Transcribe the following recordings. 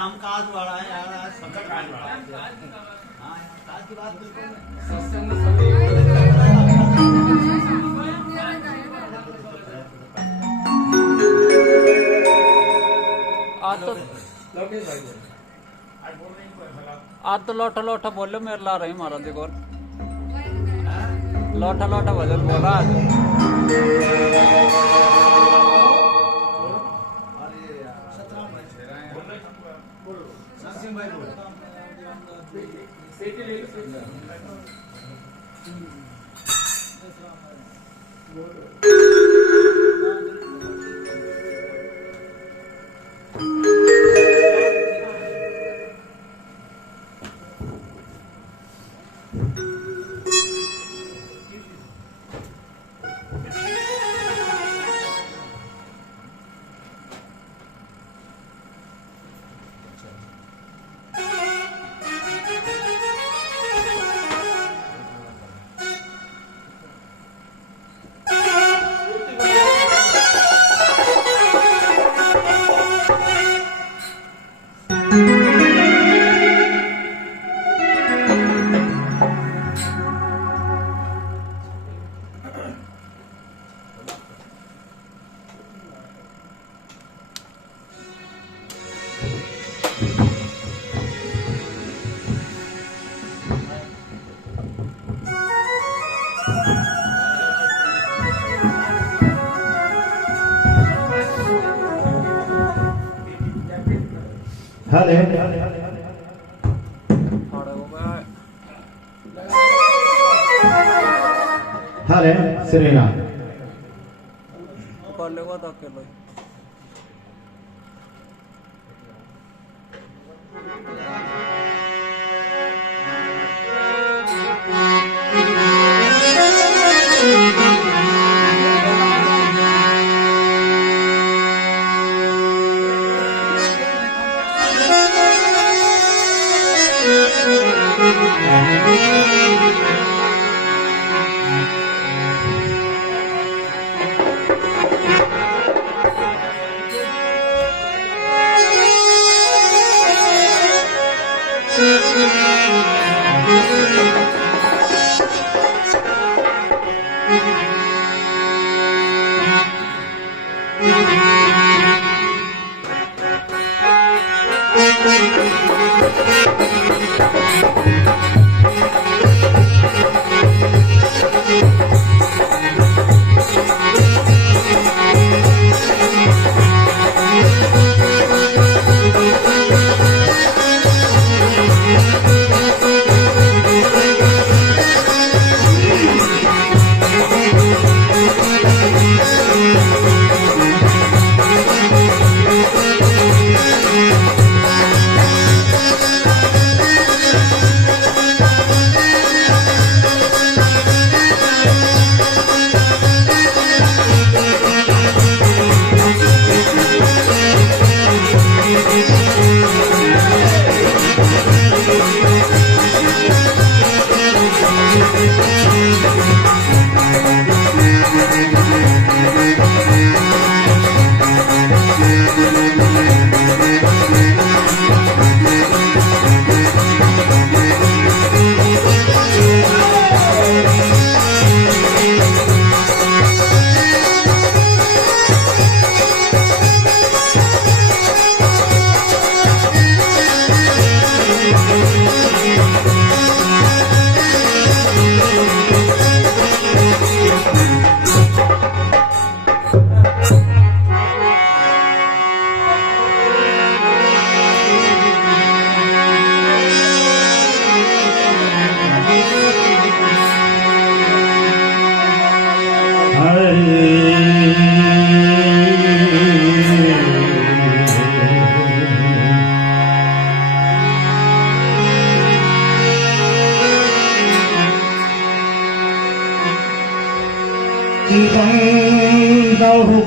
हम काज वाला है यार, आज सबका काज वाला है। हाँ काज की बात बिल्कुल आज तो लोटा लोटा बोलो मेरे ला रही महाराज जी को लोटा लोटा भजन बोला आज। हले हले सिरेना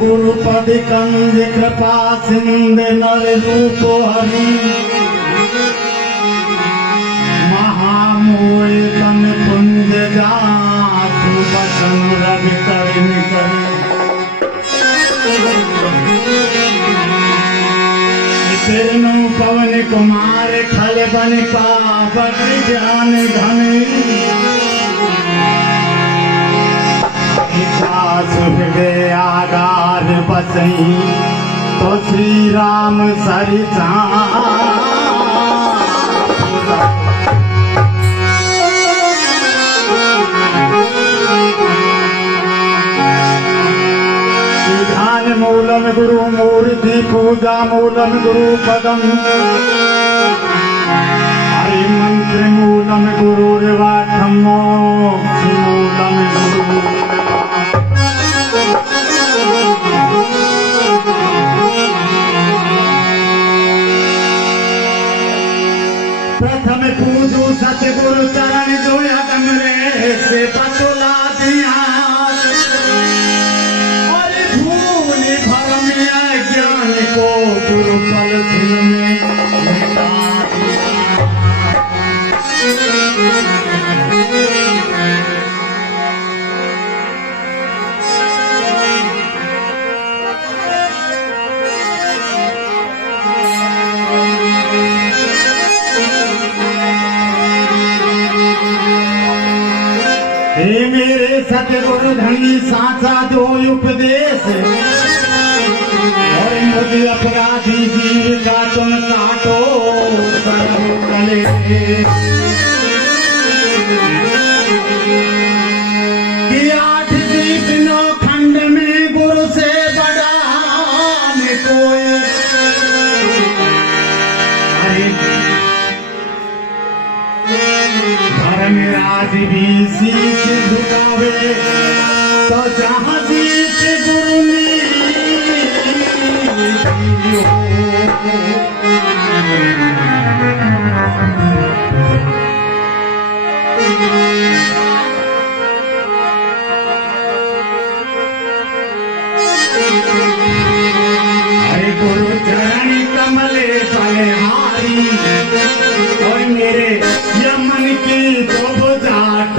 गुरुपद कंज कृपा सिंध नर रूप हरि महामूल तन पुंज जासु बचन रवि करिन करे तिरनु पवन कुमार खल बन पावक ज्ञान धन हृदय आगार बसई तो श्री राम सरिता ध्यान मूलम गुरु मूर्ति पूजा मूलम गुरु पदम हरि मंत्र मूलम गुरुर्वाक्यम मोक्ष मूलम गुरु प्रथम पूजू सतगुरु चरण जोया कमरे से पतला दिया और भूल भरम ज्ञान को गुरु पल में मिटा हे मेरे सतगुरु धनी साचा दो उपदेश और मुझे अपराधी जीव का तुम काटो गले कि 8 दीप 9 खंड में गुरु से बड़ा कोई धर्मराज भी शीश झुकावे तो जहाँ जीत गुरु हरे गुरु चरण कमले बलिहारी और मेरे यमन की तो जाट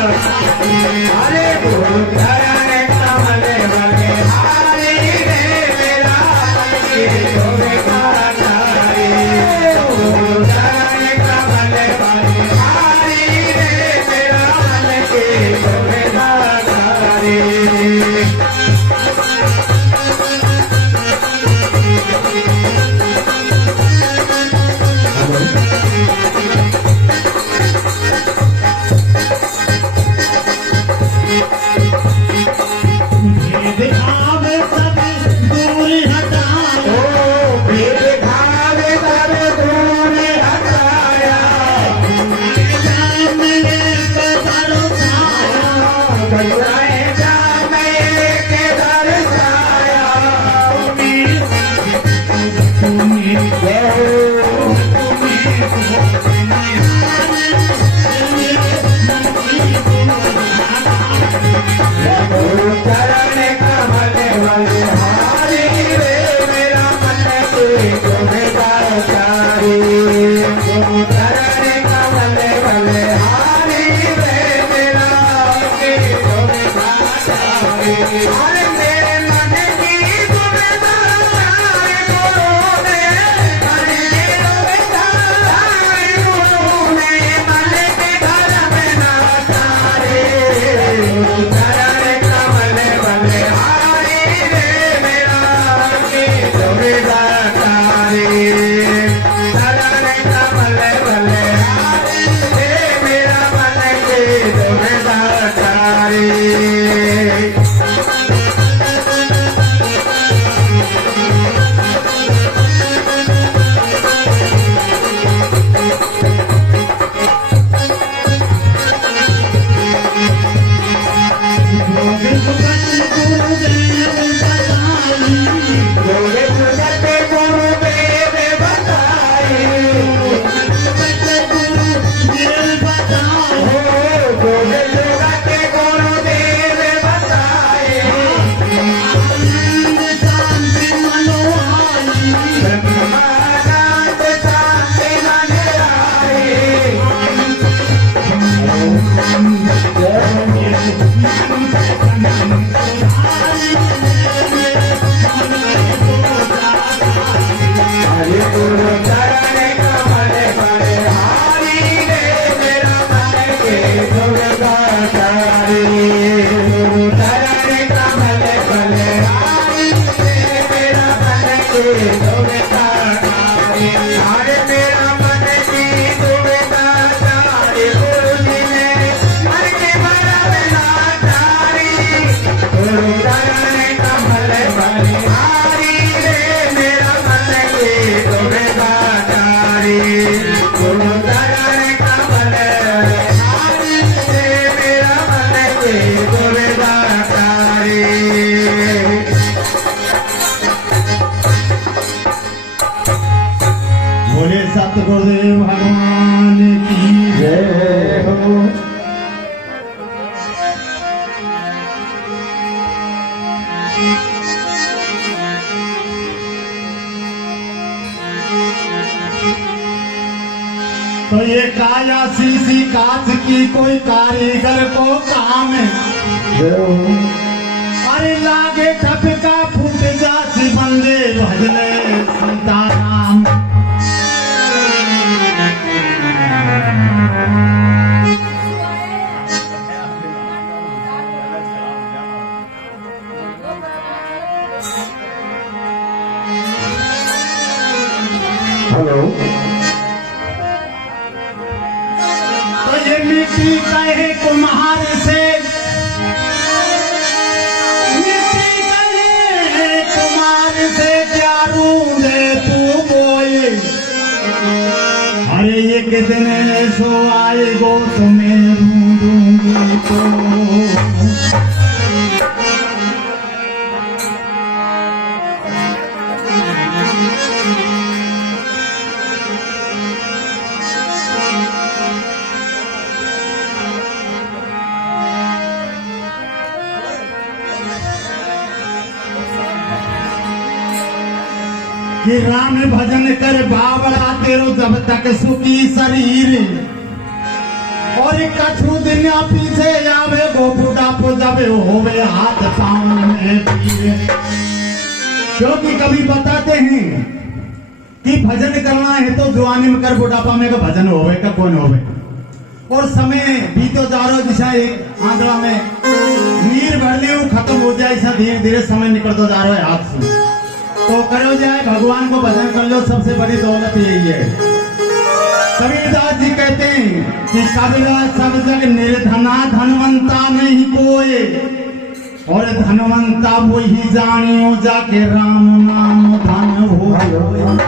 अरे गुरु चरण कमल बने हारी रे मेरा मन की शोभाकारी गुरु चरण कमल बने हारी रे मेरा मन की शोभाकारी सतगुरुदेव भगवान की जय हो। तो ये काया शीशी कांच की कोई कारीगर को काम है, अरे लागे टपका फूट जासी बंदे भजने सीताराम। हेलो, तो ये मिट्टी कहे कुम्हार से, मिट्टी कहे कुम्हार से क्या रूंदे तू बोए। अरे ये कितने सो आएगो तुम्हें रूंदूंगी तो। कि राम भजन कर बाबरा तेरो जब तक सुखी शरीर, और कछु दिन पीछे आवे गो बुढ़ापो जब होवे हाथ पाँव में पीरे। क्योंकि कभी बताते हैं कि भजन करना है तो जवानी में कर, बुढ़ापा में का भजन होवे का कौन होवे। और समय बीतो जा रहा जैसा एक आंधड़ा में नीर भर ली खत्म हो जाए, ऐसा धीरे धीरे समय निकलता जा रहा है हाथ से। तो करो जाए भगवान को भजन कर लो, सबसे बड़ी दौलत यही है। कबीरदास जी कहते हैं कि कबीरा सब जग निर्धना धनवंता नहीं कोई, और धनवंता वही जानियो जाके राम नाम धन हो। राम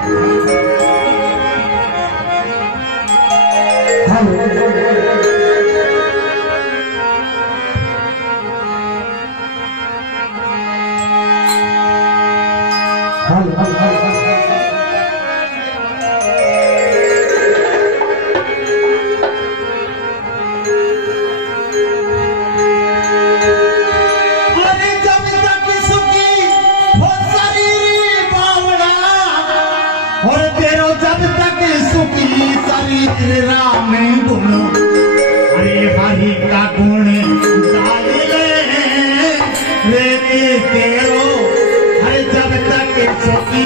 गुण हरे हरि का गुण गाइले रे तेरो हर जब तक सुखी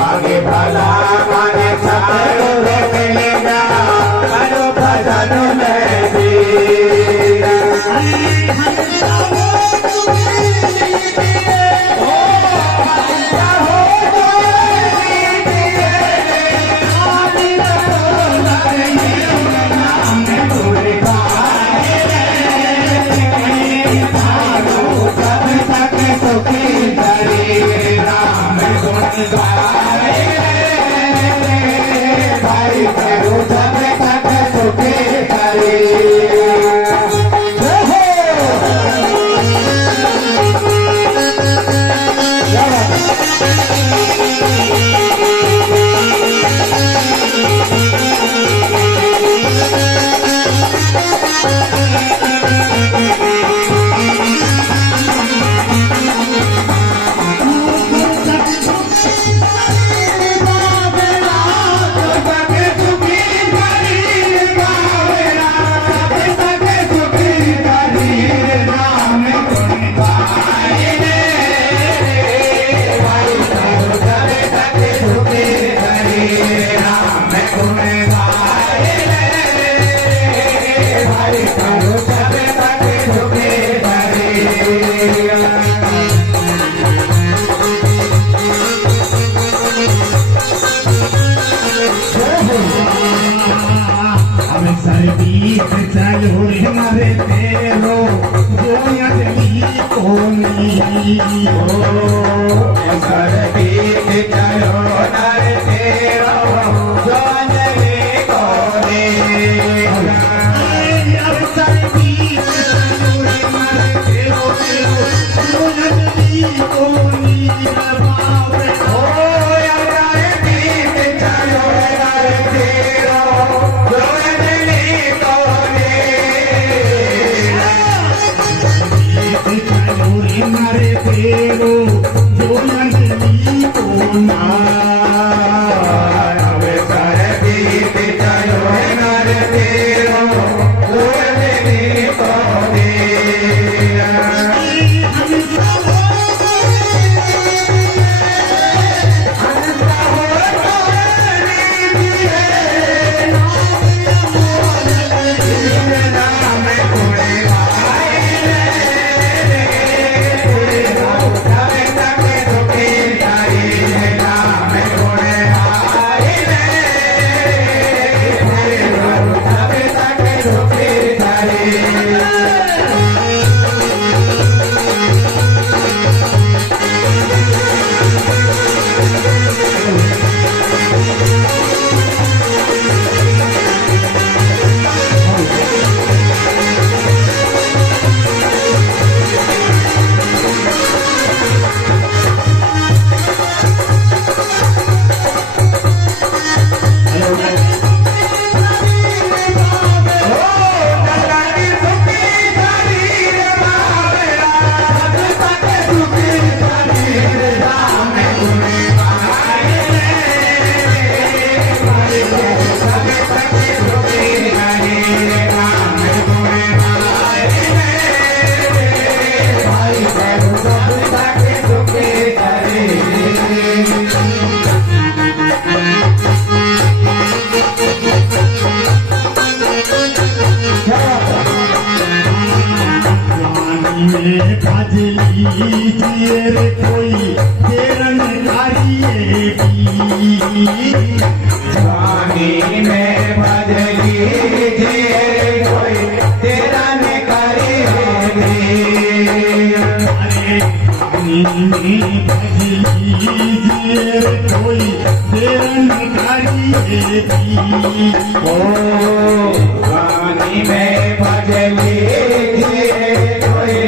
आगे भला माने सारे मिलेगा करो भजन में भी राम नरे तेरो जो अंजलि कोनी सर बीत चलो नर तेरो जो अंजलि कोनी अवसर बीत चलो नर तेरो जो अंजलि कोनी बाबे नरे तेरो जो अंजलि कोना अवसर बीत चलो नर तेरो जो अंजलि कोनी काजली तेर कोई तेरन कारिये स्वामी में भजली तेरे कोई तेरा ने करी अरे में काजली तेर कोई तेरन कारिये ओ स्वामी में भजली तेरे कोई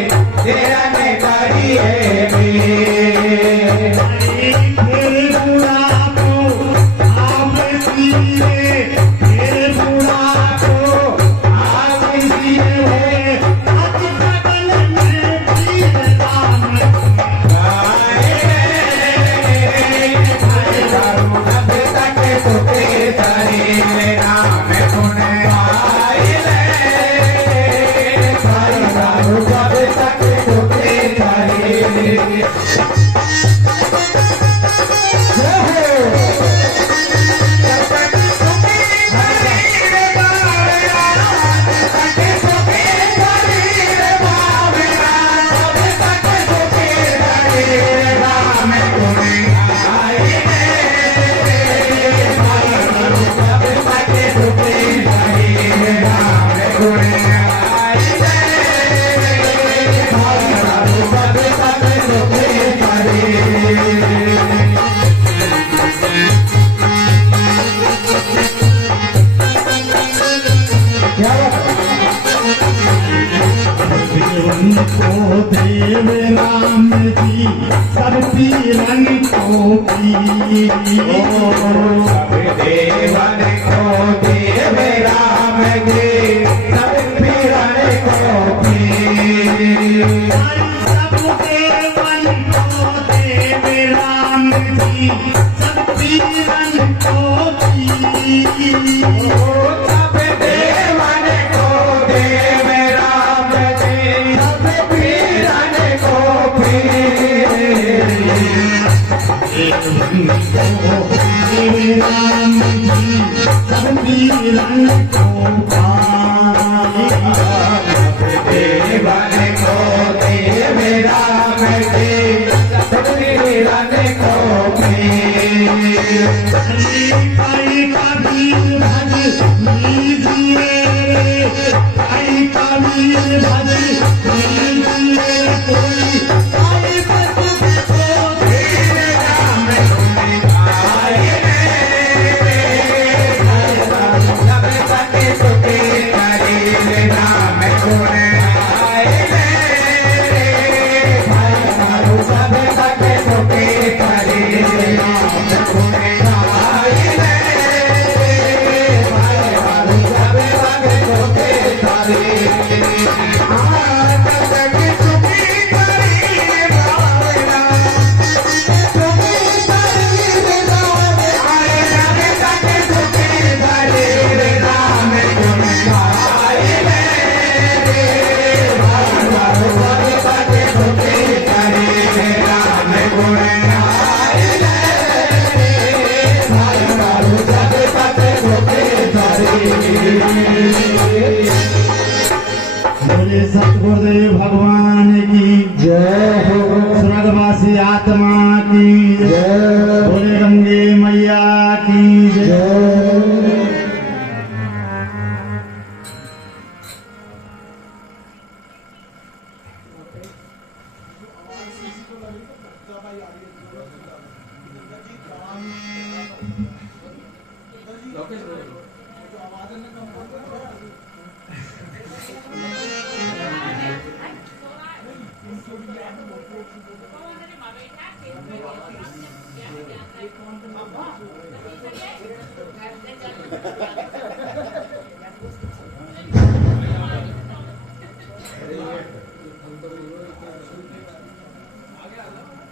तेरा ने करी तेरे बुढ़ा को आप सीए तेरे बुढ़ा को आप सीए आज बगल में पीर राम को देव राम जी सब पीरन को पी सब देवन को देव राम जी सब पीरन को पी सब देवन को देव राम जी सब पीरन को पी सब देवन को देव राम जी सब पीरन को पी राम जी सब पीरन को पा बोले सतगुरुदेव भगवान की जय हो स्वर्गवासी आत्मा की जय बोले गंगे मैया की जय।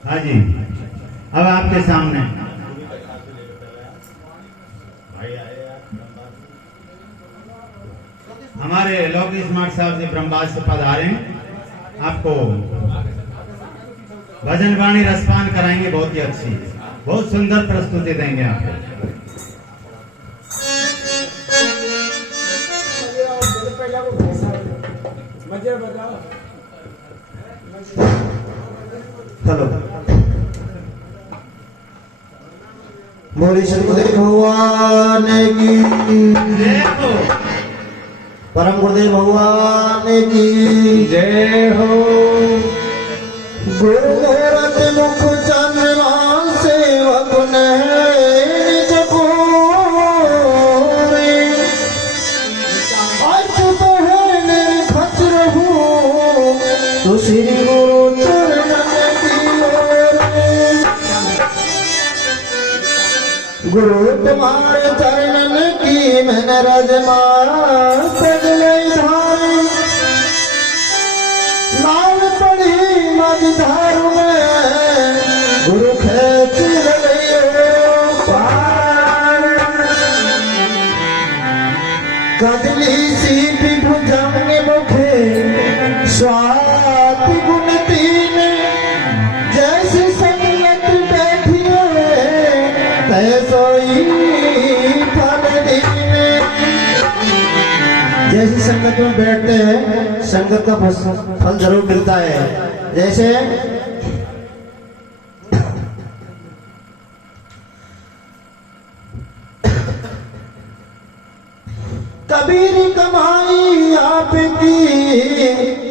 हाँ जी, अब आपके सामने हमारे लौकी स्मार्ट साहब जी ब्रह्मवास से पधारे आपको भजन वाणी रसपान कराएंगे। बहुत ही अच्छी, बहुत सुंदर प्रस्तुति देंगे आपको। हेलो बोली सतगुरुदेव भगवान की परम गुरुदेव भगवान की जय हो। गुरु गोरख मुख चंद्रमा सेवक ने तो श्री गुरु चरण की ओर गुरु तुम्हारे चरणन की मैंने रजमान धारी नाम पढ़ी मझधार में गुरु खेच कदली सी भुजंग मुखे स्वाति गुण तीन जैसी संगत बैठिए तैसोई फल दीन। जैसी संगत में बैठते हैं संगत का फल जरूर मिलता है। जैसे कबीर कमाई आपकी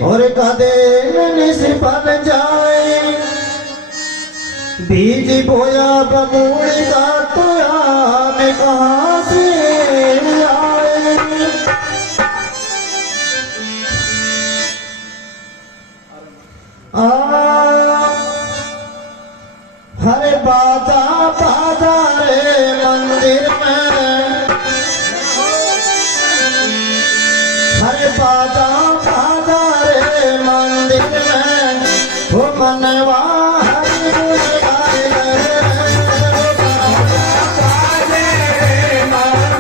और कदे निष्फल जाए बीज बोया बबूढ़ का तो आम कहाँ से आए। हरे बाजा बाजा रे मंदिर में हरे बाजा बाजा रे मंदिर में हो मनवा हरि गुण गाए रे बाजा बाजे मंदिर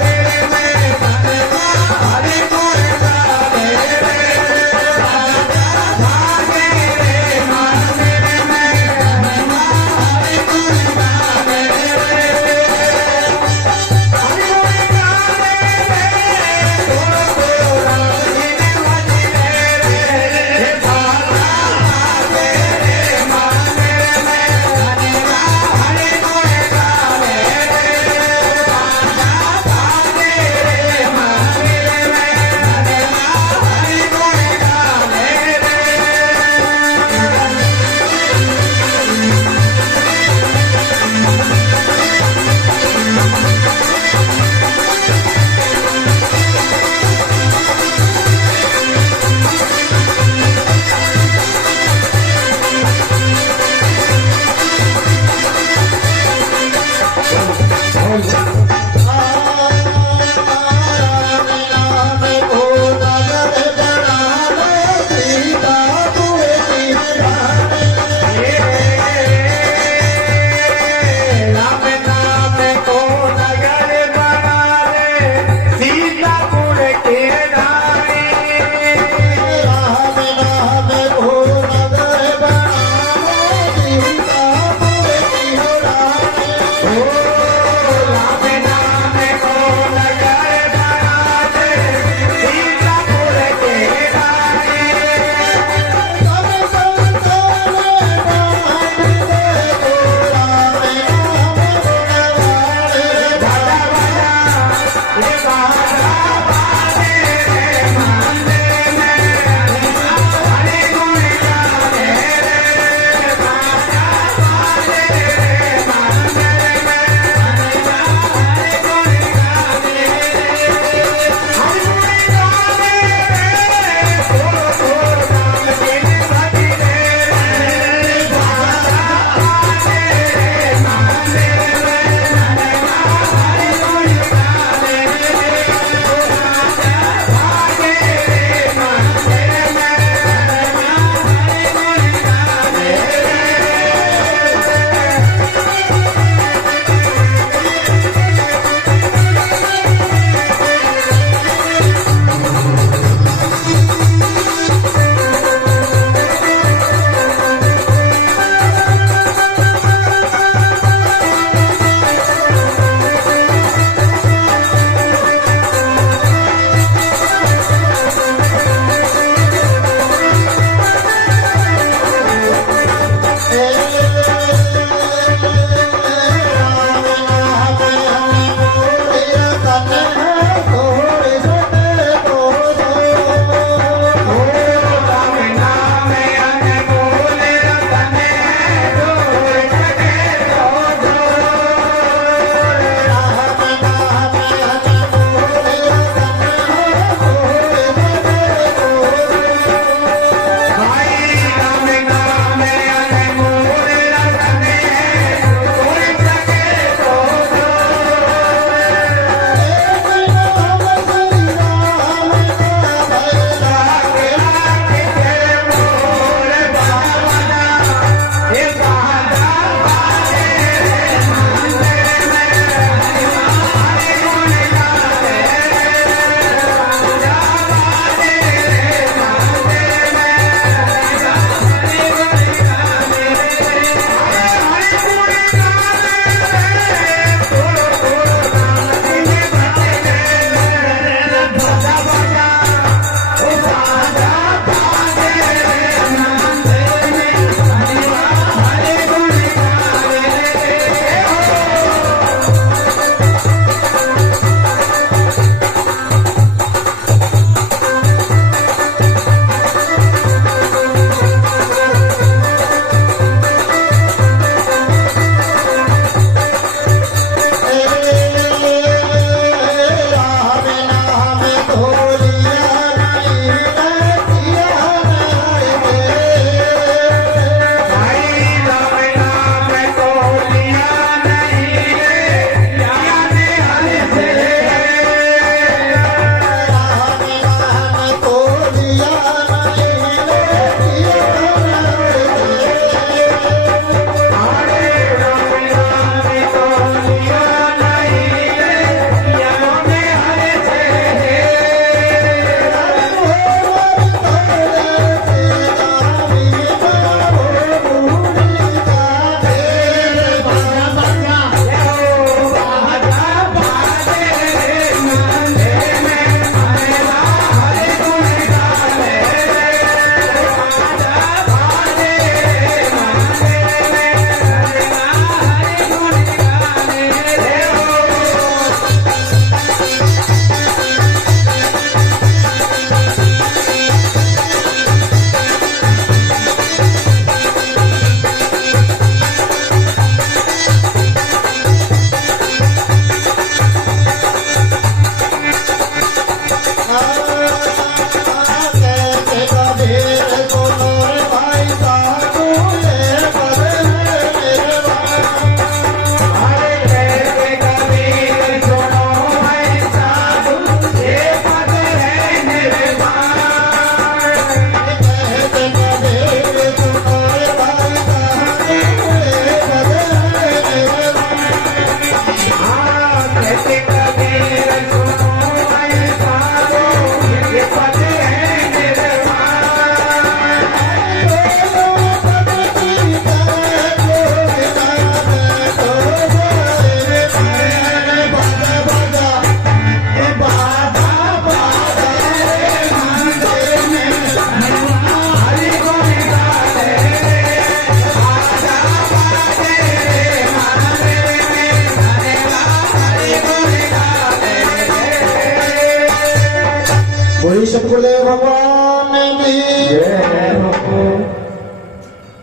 सुखदेव भगवान की जय हो।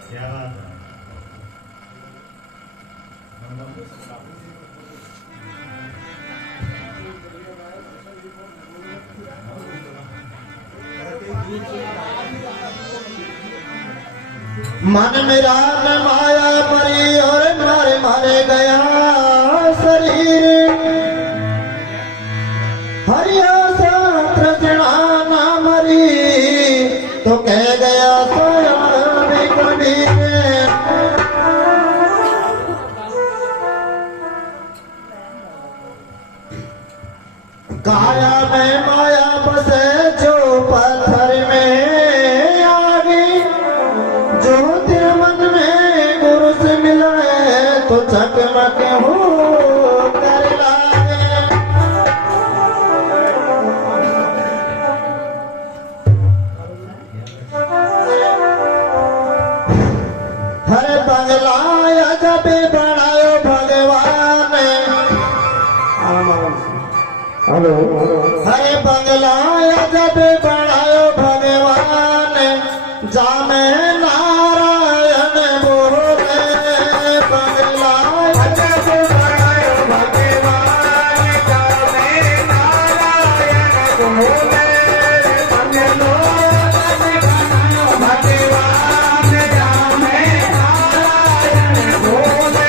क्या बात है। मन मेरा न माया मरी और मारे मारे गया शरीर हरिया शास्त्र तृष्णा ना मरी तो कह गया स्वयं कबीर। काया में माया बसे जो पत्थर में आगे जो तेरे मन में गुरु से मिला है तो चकमक हो कर लाए। हर बंगला जब बनायो भगवान हेलो हरे बंगला जब बनायो भगवान जामे नारायण बोले बंगला जब बनायो भगवान जामे नारायण बोले बंगलो जब बनायो भगवान जामे नारायण बोले।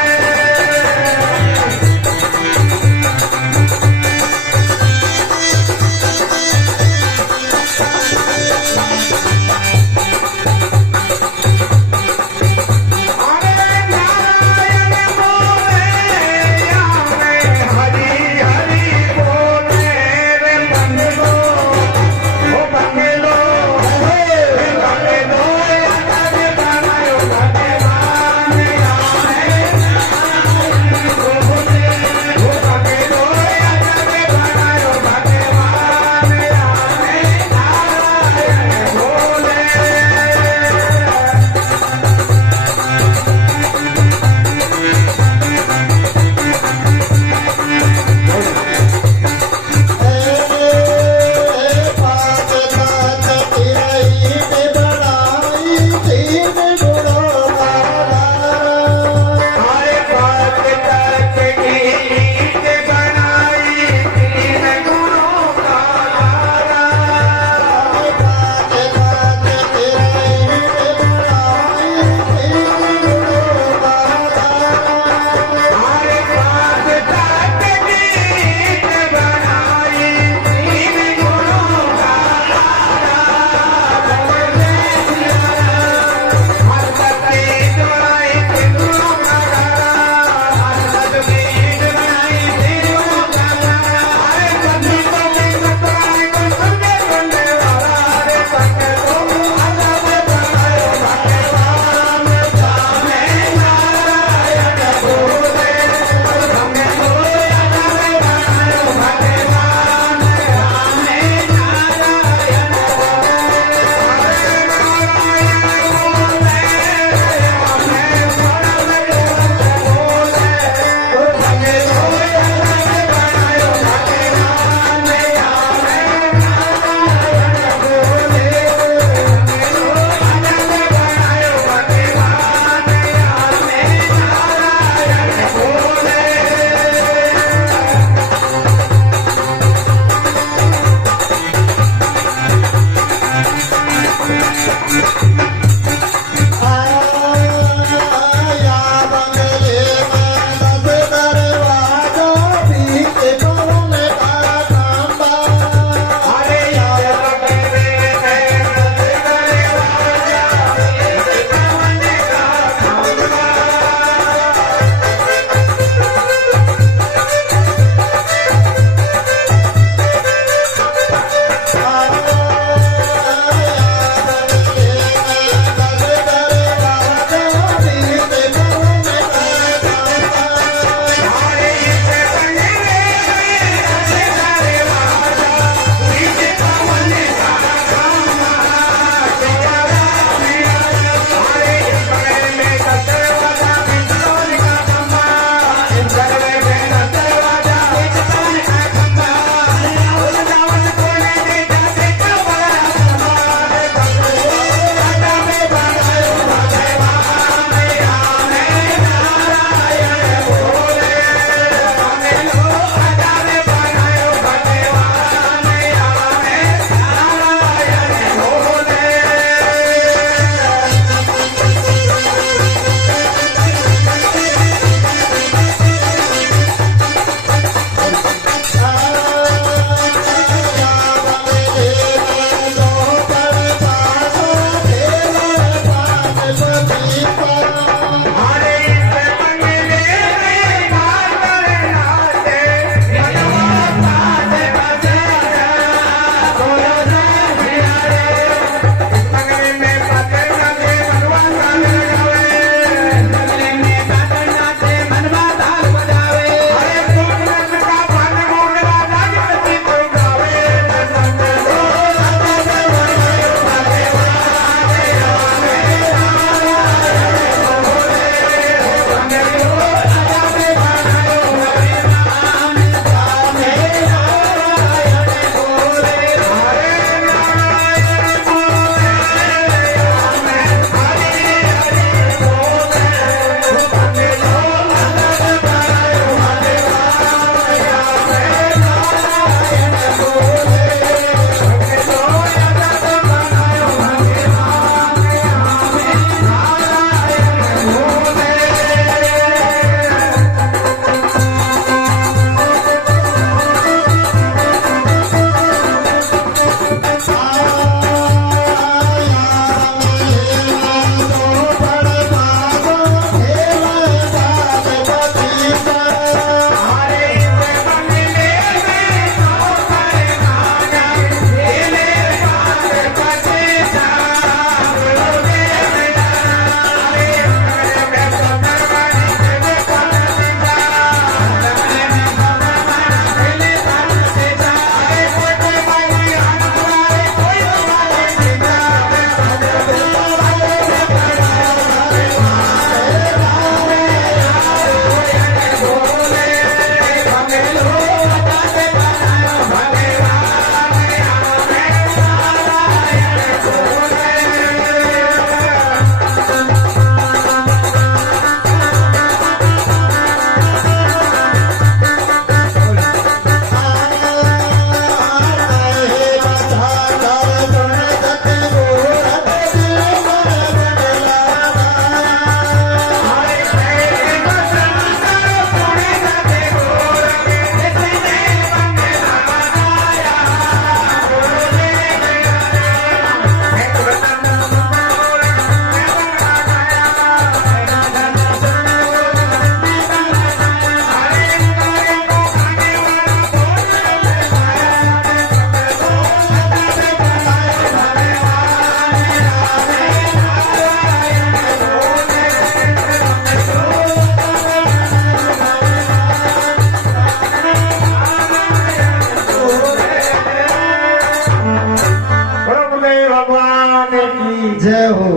भगवान की जय हो।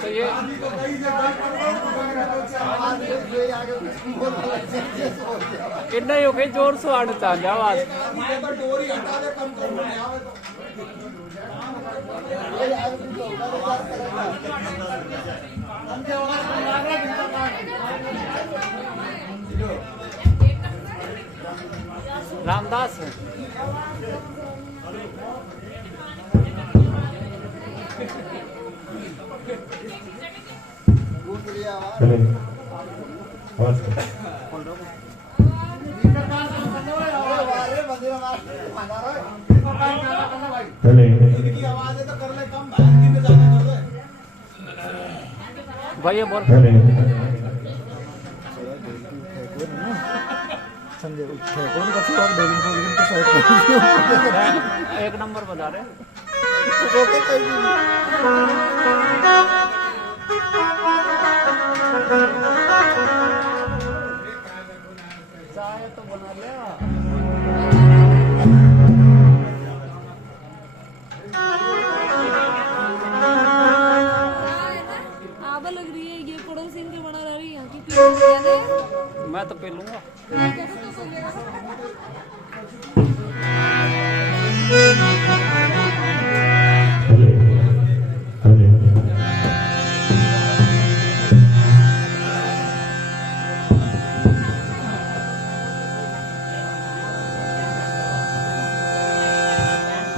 तो ये कितना हो गई जोर से आने चाल आवाज रामदास है। भैया बोल एक नंबर बता रहे चाय तो बना लिया। आवा लग रही है ये पड़ोसी इनके बना रही है यहाँ की पी मैं तो पी लूंगा।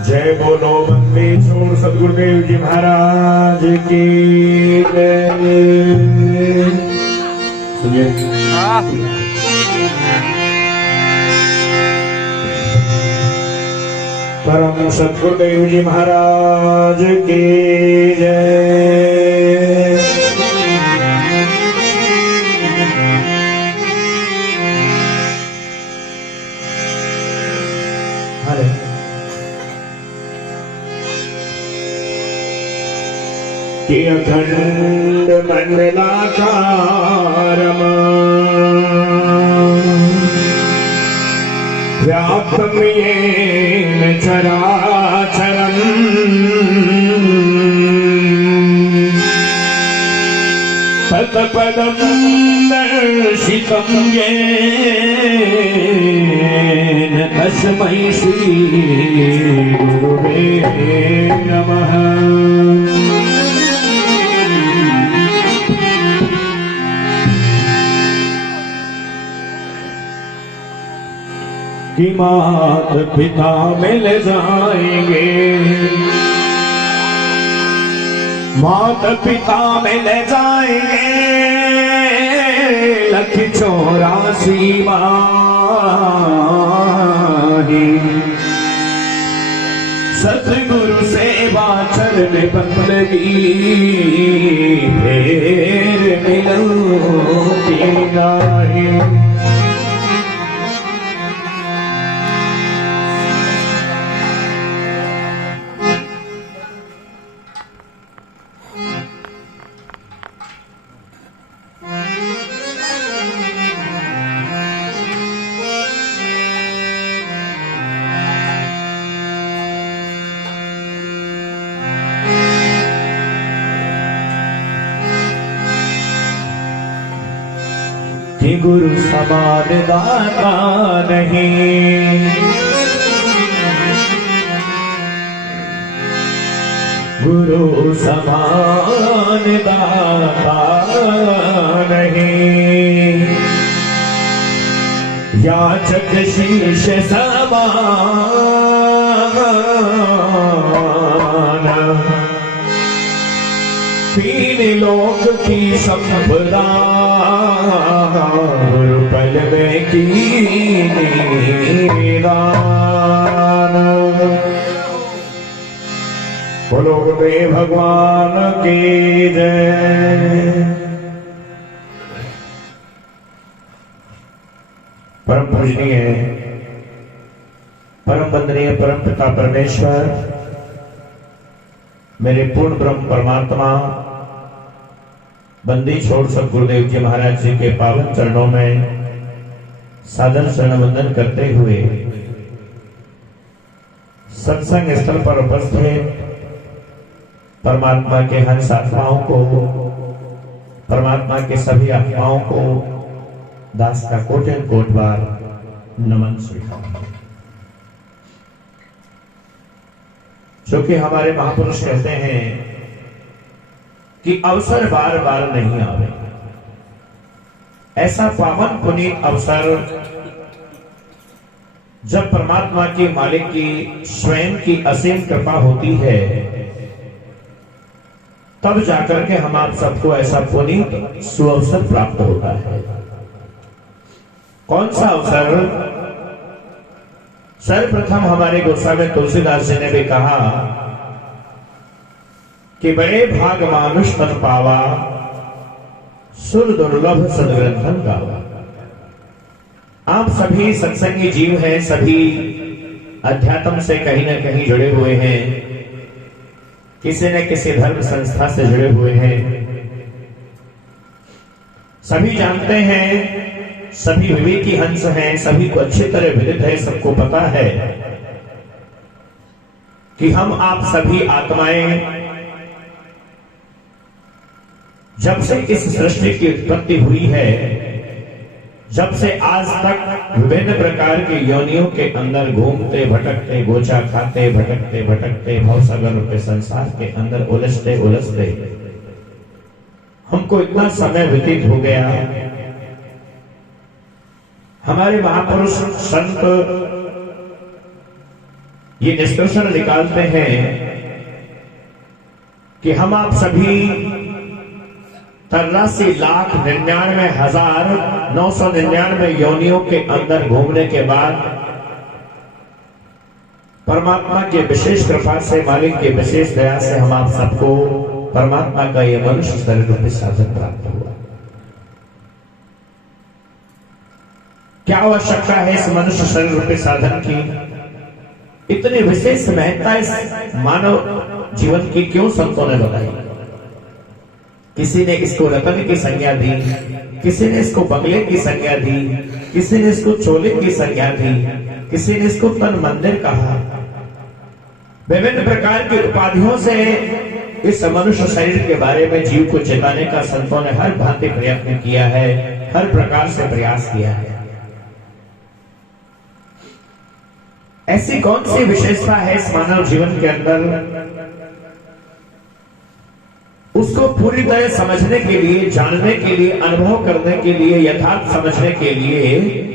जय बोलो बंदे छोड़ सदगुरुदेव जी महाराज की जय। सुनिए परम सदगुरुदेव जी महाराज की जय। हरे कि अखंड मंडलाकारम् व्याप्तं येन चराचरम् पदपदं दर्शितं येन तस्मै श्री गुरुवे नमः। कि मात पिता मिल जाएंगे, मात पिता मिल जाएंगे, 184 माही सतगुरु सेवा चरण बंदगी फिर मिलोगी नहीं। कि गुरु समान दाता नहीं, गुरु समान दाता नहीं, याचक शीश समान, तीन लोक की संपदा पल में की निदान। बोलो गुरुदेव भगवान की जय। परम पूजनीय परम वंदनीय परम पिता परमेश्वर मेरे पूर्ण ब्रह्म परमात्मा बंदी छोड़ सदगुरुदेव जी महाराज जी के पावन चरणों में सादर शरण वंदन करते हुए सत्संग स्थल पर उपस्थित परमात्मा के हंस आत्माओं को, परमात्मा के सभी आत्माओं को दास का कोटि कोट बार नमन स्वीकार। जो कि हमारे महापुरुष कहते हैं कि अवसर बार बार नहीं आवे। ऐसा पावन पुनीत अवसर जब परमात्मा की मालिक की स्वयं की असीम कृपा होती है, तब जाकर के हम आप सबको ऐसा पुनीत सुअवसर प्राप्त होता है। कौन सा अवसर? सर्वप्रथम हमारे गोस्वामी तुलसीदास जी ने भी कहा कि बड़े भाग मानुष तन पावा, सुर दुर्लभ सदग्रंथन गावा। आप सभी सत्संगी जीव हैं, सभी अध्यात्म से कहीं ना कहीं जुड़े हुए हैं, किसी न किसी धर्म संस्था से जुड़े हुए हैं। सभी जानते हैं, सभी विवेकी हंस हैं, सभी को अच्छी तरह विदित है, सबको पता है कि हम आप सभी आत्माएं जब से इस सृष्टि की उत्पत्ति हुई है, जब से आज तक विभिन्न प्रकार के योनियों के अंदर घूमते भटकते, गोचा खाते भटकते भटकते भवसागर के संसार के अंदर उलझते उलझते हमको इतना समय व्यतीत हो गया। हमारे महापुरुष संत ये निष्कर्षण निकालते हैं कि हम आप सभी 83,99,999 योनियों के अंदर घूमने के बाद परमात्मा की विशेष कृपा से, मालिक की विशेष दया से हम आप सबको परमात्मा का यह मनुष्य शरीर रूपी साधन प्राप्त हुआ। क्या आवश्यकता है इस मनुष्य शरीर रूपी साधन की? इतनी विशेष महत्ता इस मानव जीवन की क्यों संतों ने बताई? किसी ने इसको रतन की संज्ञा दी, किसी ने इसको बंगले की संज्ञा दी, किसी ने इसको चोले की संज्ञा दी, किसी ने इसको तन मंदिर कहा। विभिन्न प्रकार की उपाधियों से इस मनुष्य शरीर के बारे में जीव को चेताने का संतों ने हर भांति प्रयत्न किया है, हर प्रकार से प्रयास किया है। ऐसी कौन सी विशेषता है इस मानव जीवन के अंदर? उसको पूरी तरह समझने के लिए, जानने के लिए, अनुभव करने के लिए, यथार्थ समझने के लिए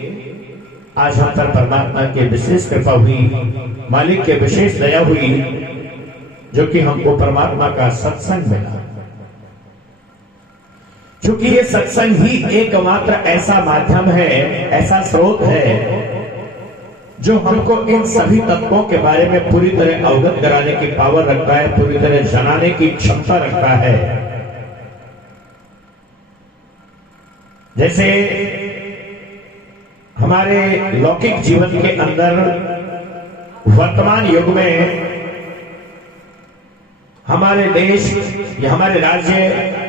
आज हम पर परमात्मा की विशेष कृपा हुई, मालिक के विशेष दया हुई, जो कि हमको परमात्मा का सत्संग मिला। क्योंकि ये सत्संग ही एकमात्र ऐसा माध्यम है, ऐसा स्रोत है जो हमको इन सभी तत्वों के बारे में पूरी तरह अवगत कराने की पावर रखता है, पूरी तरह जनाने की क्षमता रखता है। जैसे हमारे लौकिक जीवन के अंदर वर्तमान युग में हमारे देश या हमारे राज्य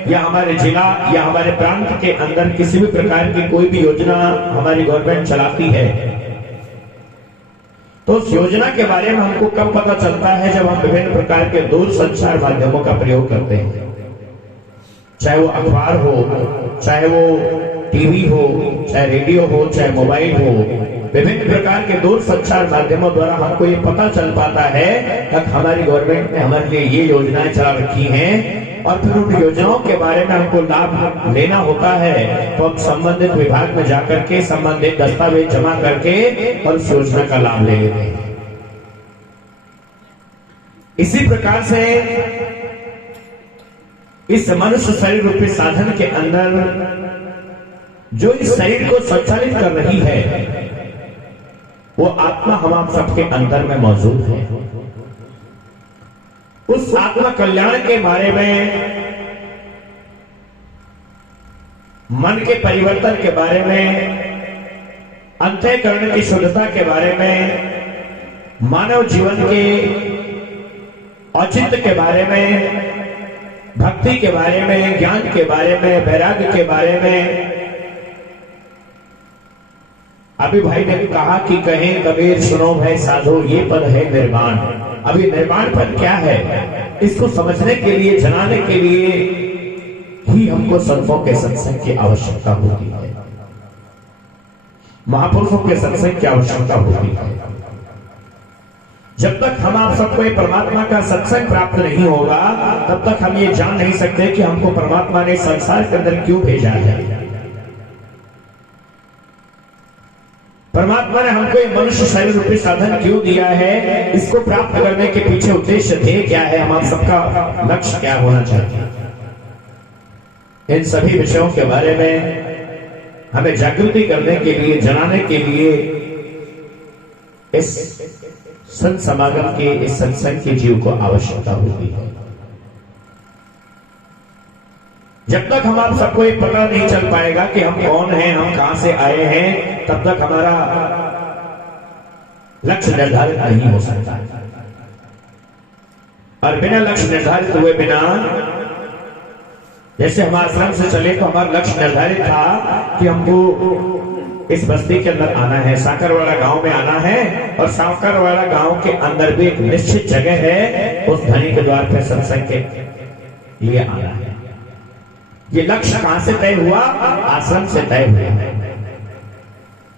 या हमारे जिला या हमारे प्रांत के अंदर किसी भी प्रकार की कोई भी योजना हमारी गवर्नमेंट चलाती है, तो उस योजना के बारे में हमको कब पता चलता है? जब हम विभिन्न प्रकार के दूर संचार माध्यमों का प्रयोग करते हैं, चाहे वो अखबार हो, चाहे वो टीवी हो, चाहे रेडियो हो, चाहे मोबाइल हो। विभिन्न प्रकार के दूर संचार माध्यमों द्वारा हमको ये पता चल पाता है कि हमारी गवर्नमेंट ने हमारे लिए ये योजनाएं चला रखी हैं, और फिर उन योजनाओं के बारे में हमको लाभ लेना होता है, तो हम संबंधित विभाग में जाकर के संबंधित दस्तावेज जमा करके और उस योजना का लाभ ले लेते हैं। इसी प्रकार से इस मनुष्य शरीर रूपी साधन के अंदर जो इस शरीर को संचालित कर रही है, वो आत्मा हम आप सबके अंदर में मौजूद है। उस आत्मा कल्याण के बारे में, मन के परिवर्तन के बारे में, अंतःकरण की शुद्धता के बारे में, मानव जीवन के औचित्य के बारे में, भक्ति के बारे में, ज्ञान के बारे में, वैराग्य के बारे में, अभी भाई ने कहा कि कहें कबीर सुनो भाई साधो ये पद है निर्वाण। अभी निर्वाण पद क्या है, इसको समझने के लिए, जनाने के लिए ही हमको संतों के सत्संग की आवश्यकता होती है, महापुरुषों के सत्संग की आवश्यकता होती है। जब तक हम आप सबको परमात्मा का सत्संग प्राप्त नहीं होगा, तब तक हम ये जान नहीं सकते कि हमको परमात्मा ने संसार के अंदर क्यों भेजा है। परमात्मा ने हमको ये मनुष्य शरीर रूपी साधन क्यों दिया है, इसको प्राप्त करने के पीछे उद्देश्य ध्येय क्या है, हम आप सबका लक्ष्य क्या होना चाहिए, इन सभी विषयों के बारे में हमें जागृति करने के लिए, जनाने के लिए इस संत समागम के, इस सत्संग के जीव को आवश्यकता होती है। जब तक हम आप सबको ये पता नहीं चल पाएगा कि हम कौन हैं, हम कहां से आए हैं, तब तक हमारा लक्ष्य निर्धारित नहीं हो सकता। और बिना लक्ष्य निर्धारित हुए बिना, जैसे हम आश्रम से चले तो हमारा लक्ष्य निर्धारित था कि हमको इस बस्ती के अंदर आना है, साकरवाड़ा गांव में आना है, और साकरवाड़ा गांव के अंदर भी एक निश्चित जगह है, उस धनी के द्वार पर सत्संग के लिए आना है। ये लक्ष्य कहां से तय हुआ, आश्रम से तय हुआ।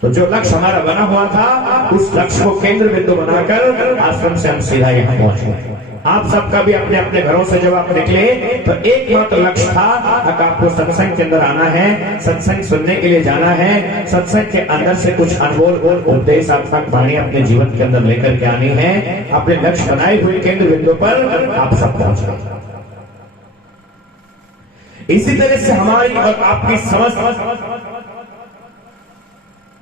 तो जो लक्ष्य हमारा बना हुआ था, उस लक्ष्य को केंद्र बिंदु बनाकर आश्रम से हम सीधा यहां पहुंचे। आप सबका भी अपने अपने घरों से जब आप निकले तो एकमात्र लक्ष्य था कि आपको सत्संग के अंदर आना है, सत्संग सुनने के लिए जाना है, सत्संग के अंदर से कुछ अनमोल उपदेश आत्मक वाणी अपने जीवन के अंदर लेकर के आनी है। अपने लक्ष्य बनाए हुए केंद्र बिंदु पर आप सब पहुंच गए। इसी तरह से हमारी और आपकी समस्त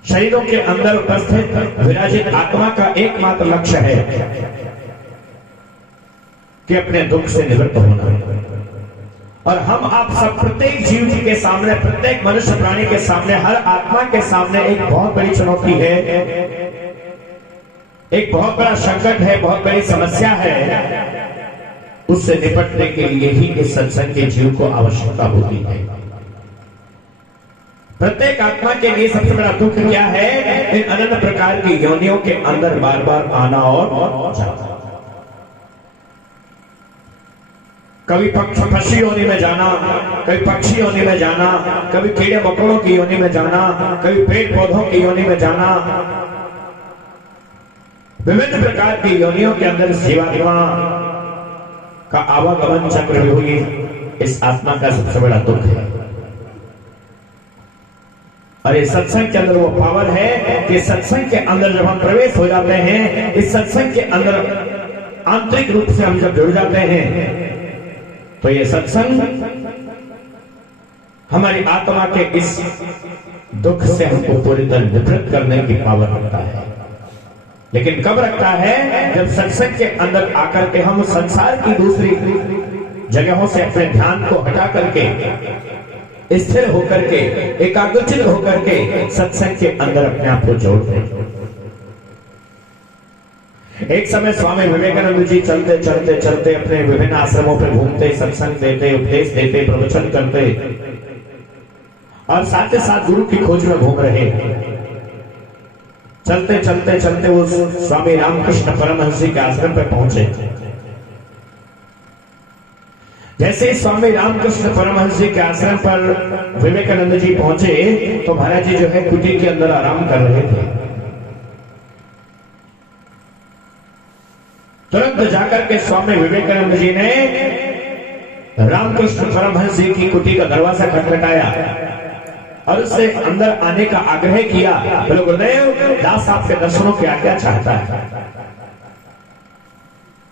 शरीरों के अंदर उपस्थित विराजित आत्मा का एकमात्र लक्ष्य है कि अपने दुख से निवृत्त होना। और हम आप सब प्रत्येक जीव के सामने, प्रत्येक मनुष्य प्राणी के सामने, हर आत्मा के सामने एक बहुत बड़ी चुनौती है, एक बहुत बड़ा संकट है, बहुत बड़ी समस्या है। उससे निपटने के लिए ही इस सत्संग के जीव को आवश्यकता होती है। प्रत्येक आत्मा के लिए सबसे बड़ा दुख क्या है, इन अनंत प्रकार की योनियों के अंदर बार बार आना और जाना। कभी पक्षी योनि में जाना, कभी पक्षी योनि में जाना, कभी कीड़े मकोड़ों की योनि में जाना, कभी पेड़ पौधों की योनि में जाना। विभिन्न प्रकार की योनियों के अंदर जीवात्मा का आवागमन चक्र भी हुई, इस आत्मा का सबसे बड़ा दुख है। और इस सत्संग के अंदर वो पावर है कि सत्संग के अंदर जब हम प्रवेश हो जाते हैं, इस सत्संग के अंदर आंतरिक रूप से हम जब जुड़ जाते हैं, तो ये सत्संग हमारी आत्मा के इस दुख से हमको पूरी तरह निवृत्त करने की पावर रखता है। लेकिन कब रखता है, जब सत्संग के अंदर आकर के हम संसार की दूसरी जगहों से अपने ध्यान को हटा करके, स्थिर होकर के, एकाग्रचित होकर के सत्संग के अंदर अपने आप को जोड़ते हैं। एक समय स्वामी विवेकानंद जी चलते चलते चलते अपने विभिन्न आश्रमों पर घूमते, सत्संग देते, उपदेश देते, प्रवचन करते, और साथ ही साथ गुरु की खोज में घूम रहे। चलते चलते चलते वो स्वामी रामकृष्ण परमहंस जी के आश्रम पर पहुंचे। जैसे स्वामी रामकृष्ण परमहंस जी के आश्रम पर विवेकानंद जी पहुंचे, तो महाराज जी जो है कुटी के अंदर आराम कर रहे थे। तुरंत जाकर के स्वामी विवेकानंद जी ने रामकृष्ण परमहंस जी की कुटी का दरवाजा खटखटाया और उससे अंदर आने का आग्रह किया। बोले गुरुदेव, दास आपके दर्शनों की आज्ञा चाहता है।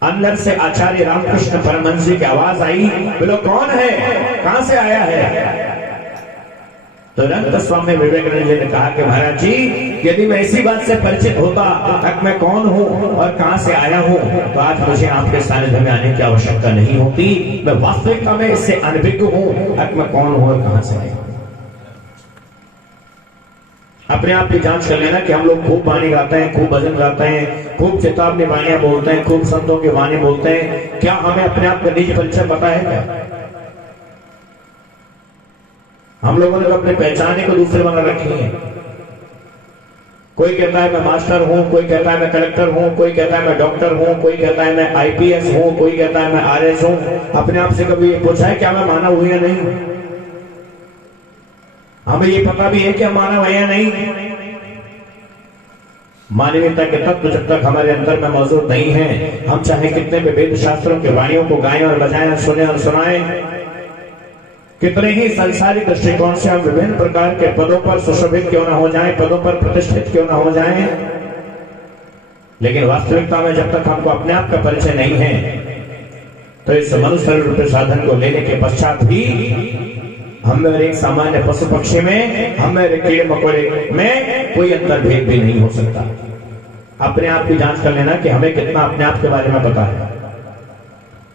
अंदर से आचार्य रामकृष्ण परमहंस जी की आवाज आई। बोलो कौन है, कहां से आया है? तुरंत स्वामी विवेकानंद जी ने कहा कि महाराज जी, यदि मैं इसी बात से परिचित होता कि मैं कौन हूं और कहां से आया हूं, तो आज मुझे आपके सानिध्य में आने की आवश्यकता नहीं होती। मैं वास्तविकता में इससे अनभिज्ञ हूं कि मैं कौन हूं और कहां से आया। अपने आप की जांच कर लेना कि हम लोग खूब वाणी गाते हैं, खूब भजन गाते हैं, खूब चेतावनी वाणियां बोलते हैं, खूब संतों की वाणी बोलते हैं, क्या हमें अपने आप का निज परिचय पता है क्या? हम लोगों ने तो अपने पहचाने को दूसरे बना रखी है। कोई कहता है मैं मास्टर हूं, कोई कहता है मैं कलेक्टर हूं, कोई कहता है मैं डॉक्टर हूं, कोई कहता है मैं आईपीएस हूं, कोई कहता है मैं आरएस हूं। अपने आप से कभी ये पूछा है क्या मैं मानव हूं या नहीं? हमें ये पता भी है कि हम मानव है या नहीं। मानवीयता के तत्व जब तक हमारे अंदर में मौजूद नहीं है, हम चाहे कितने भी वेद शास्त्रों के वाणियों को गाएं और बजाएं, सुने और सुनाएं, कितने ही संसारिक दृष्टिकोण से हम विभिन्न प्रकार के पदों पर सुशोभित क्यों ना हो जाएं, पदों पर प्रतिष्ठित क्यों ना हो जाएं, लेकिन वास्तविकता में जब तक हमको अपने आप का परिचय नहीं है, तो इस मनुष्य रूपी साधन को लेने के पश्चात भी हम में एक सामान्य पशु पक्षी में, हम में कीड़े मकोड़े में कोई अंतर भेद भी नहीं हो सकता। अपने आप की जांच कर लेना कि हमें कितना अपने आप के बारे में पता है।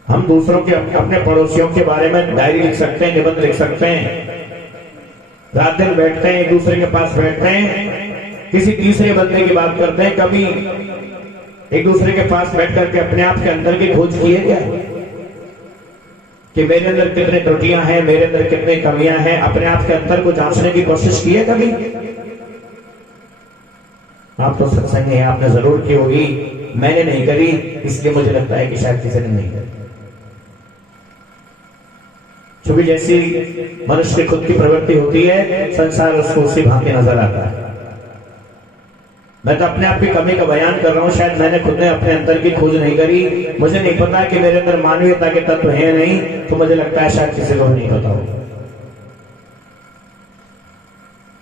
हम दूसरों के, अपने पड़ोसियों के बारे में डायरी लिख सकते हैं, निबंध लिख सकते हैं, रात दिन बैठते हैं, एक दूसरे के पास बैठते हैं, किसी तीसरे बंदे की बात करते हैं। कभी एक दूसरे के पास बैठ करके अपने आप के अंदर की खोज की है क्या कि मेरे अंदर कितने त्रुटियां हैं, मेरे अंदर कितने कमियां हैं? अपने आप के अंदर को जांचने की कोशिश की है कभी? आप तो सत्संग है, आपने जरूर की होगी, मैंने नहीं करी, इसलिए मुझे लगता है कि शायद किसी ने नहीं करी। क्योंकि जैसी मनुष्य की खुद की प्रवृत्ति होती है, संसार उसको उसी भांति नजर आता है। मैं तो अपने आप की कमी का बयान कर रहा हूं, शायद मैंने खुद ने अपने अंदर की खोज नहीं करी, मुझे नहीं पता कि मेरे अंदर मानवीयता के तत्व हैं नहीं, तो मुझे लगता है शायद किसी को नहीं पता हो।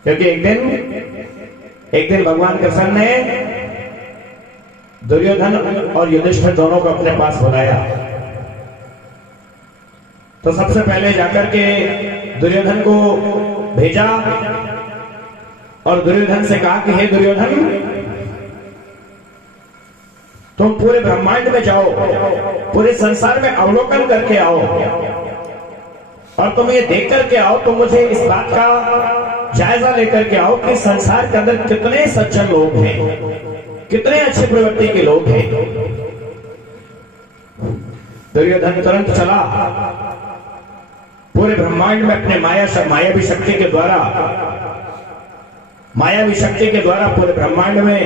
क्योंकि एक दिन भगवान कृष्ण ने दुर्योधन और युधिष्ठिर दोनों को अपने पास बुलाया। तो सबसे पहले जाकर के दुर्योधन को भेजा और दुर्योधन से कहा कि हे दुर्योधन, तुम पूरे ब्रह्मांड में जाओ, पूरे संसार में अवलोकन करके आओ और तुम ये देख करके आओ, तो मुझे इस बात का जायजा लेकर के आओ कि संसार के अंदर कितने सज्जन लोग हैं, कितने अच्छे प्रवृत्ति के लोग हैं। दुर्योधन तुरंत चला, पूरे ब्रह्मांड में अपने मायावी शक्ति के द्वारा पूरे ब्रह्मांड में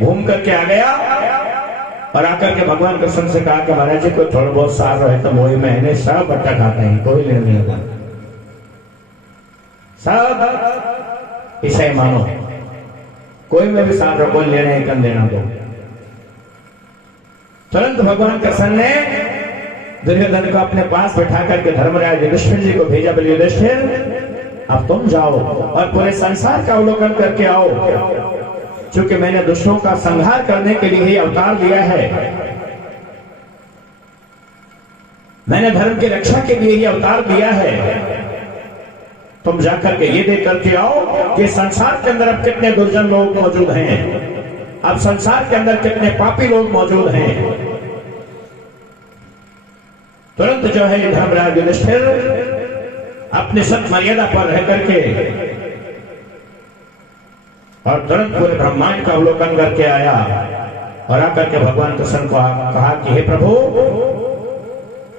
घूम करके आ गया और आकर के भगवान कृष्ण से कहा कि महाराज जी, कोई थोड़ा बहुत सार रहे तो वही मैंने सब बट्टा खाते हैं, कोई लेना नहीं होगा, सब इसे मानो, कोई में भी सार रहो, कोई लेना है कम देना दो। तुरंत भगवान कृष्ण ने दुर्योधन को अपने पास बैठा करके धर्मराज युधिष्ठिर जी को भेजा। बोले युधिष्ठिर, अब तुम जाओ और पूरे संसार का अवलोकन करके आओ, क्योंकि मैंने दुष्टों का संहार करने के लिए ही अवतार लिया है, मैंने धर्म की रक्षा के लिए ही अवतार लिया है। तुम जाकर के ये देख करके आओ कि संसार के अंदर अब कितने दुर्जन लोग मौजूद हैं, अब संसार के अंदर कितने पापी लोग मौजूद हैं। तुरंत जो है धर्मराज युधिष्ठिर अपने सत मर्यादा पर रह करके और तुरंत पूरे ब्रह्मांड का अवलोकन करके आया और आकर के भगवान कृष्ण को कहा कि हे प्रभु,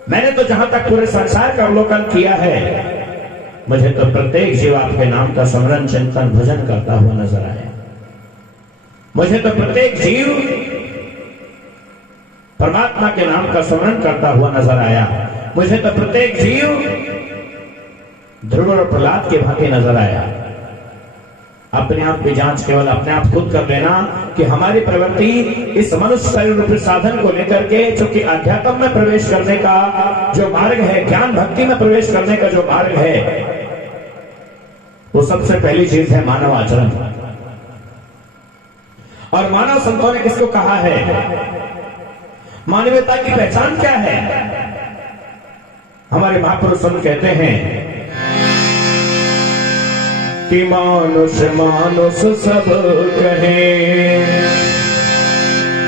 मैंने तो जहां तक पूरे संसार का अवलोकन किया है, मुझे तो प्रत्येक जीव आपके नाम का स्मरण चिंतन भजन करता हुआ नजर आया। मुझे तो प्रत्येक जीव परमात्मा के नाम का स्मरण करता हुआ नजर आया। मुझे तो प्रत्येक जीव ध्रुव और प्रहलाद के भांति नजर आया। अपने आप की जांच केवल अपने आप खुद कर लेना कि हमारी प्रवृत्ति इस मनुष्य शरीर रूपी साधन को लेकर के, चूंकि अध्यात्म में प्रवेश करने का जो मार्ग है, ज्ञान भक्ति में प्रवेश करने का जो मार्ग है, वो सबसे पहली चीज है मानव आचरण। और मानव संतों ने किसको कहा है? मानवीयता की पहचान क्या है? हमारे महापुरुष कहते हैं कि मानुष मानुष सब कहे,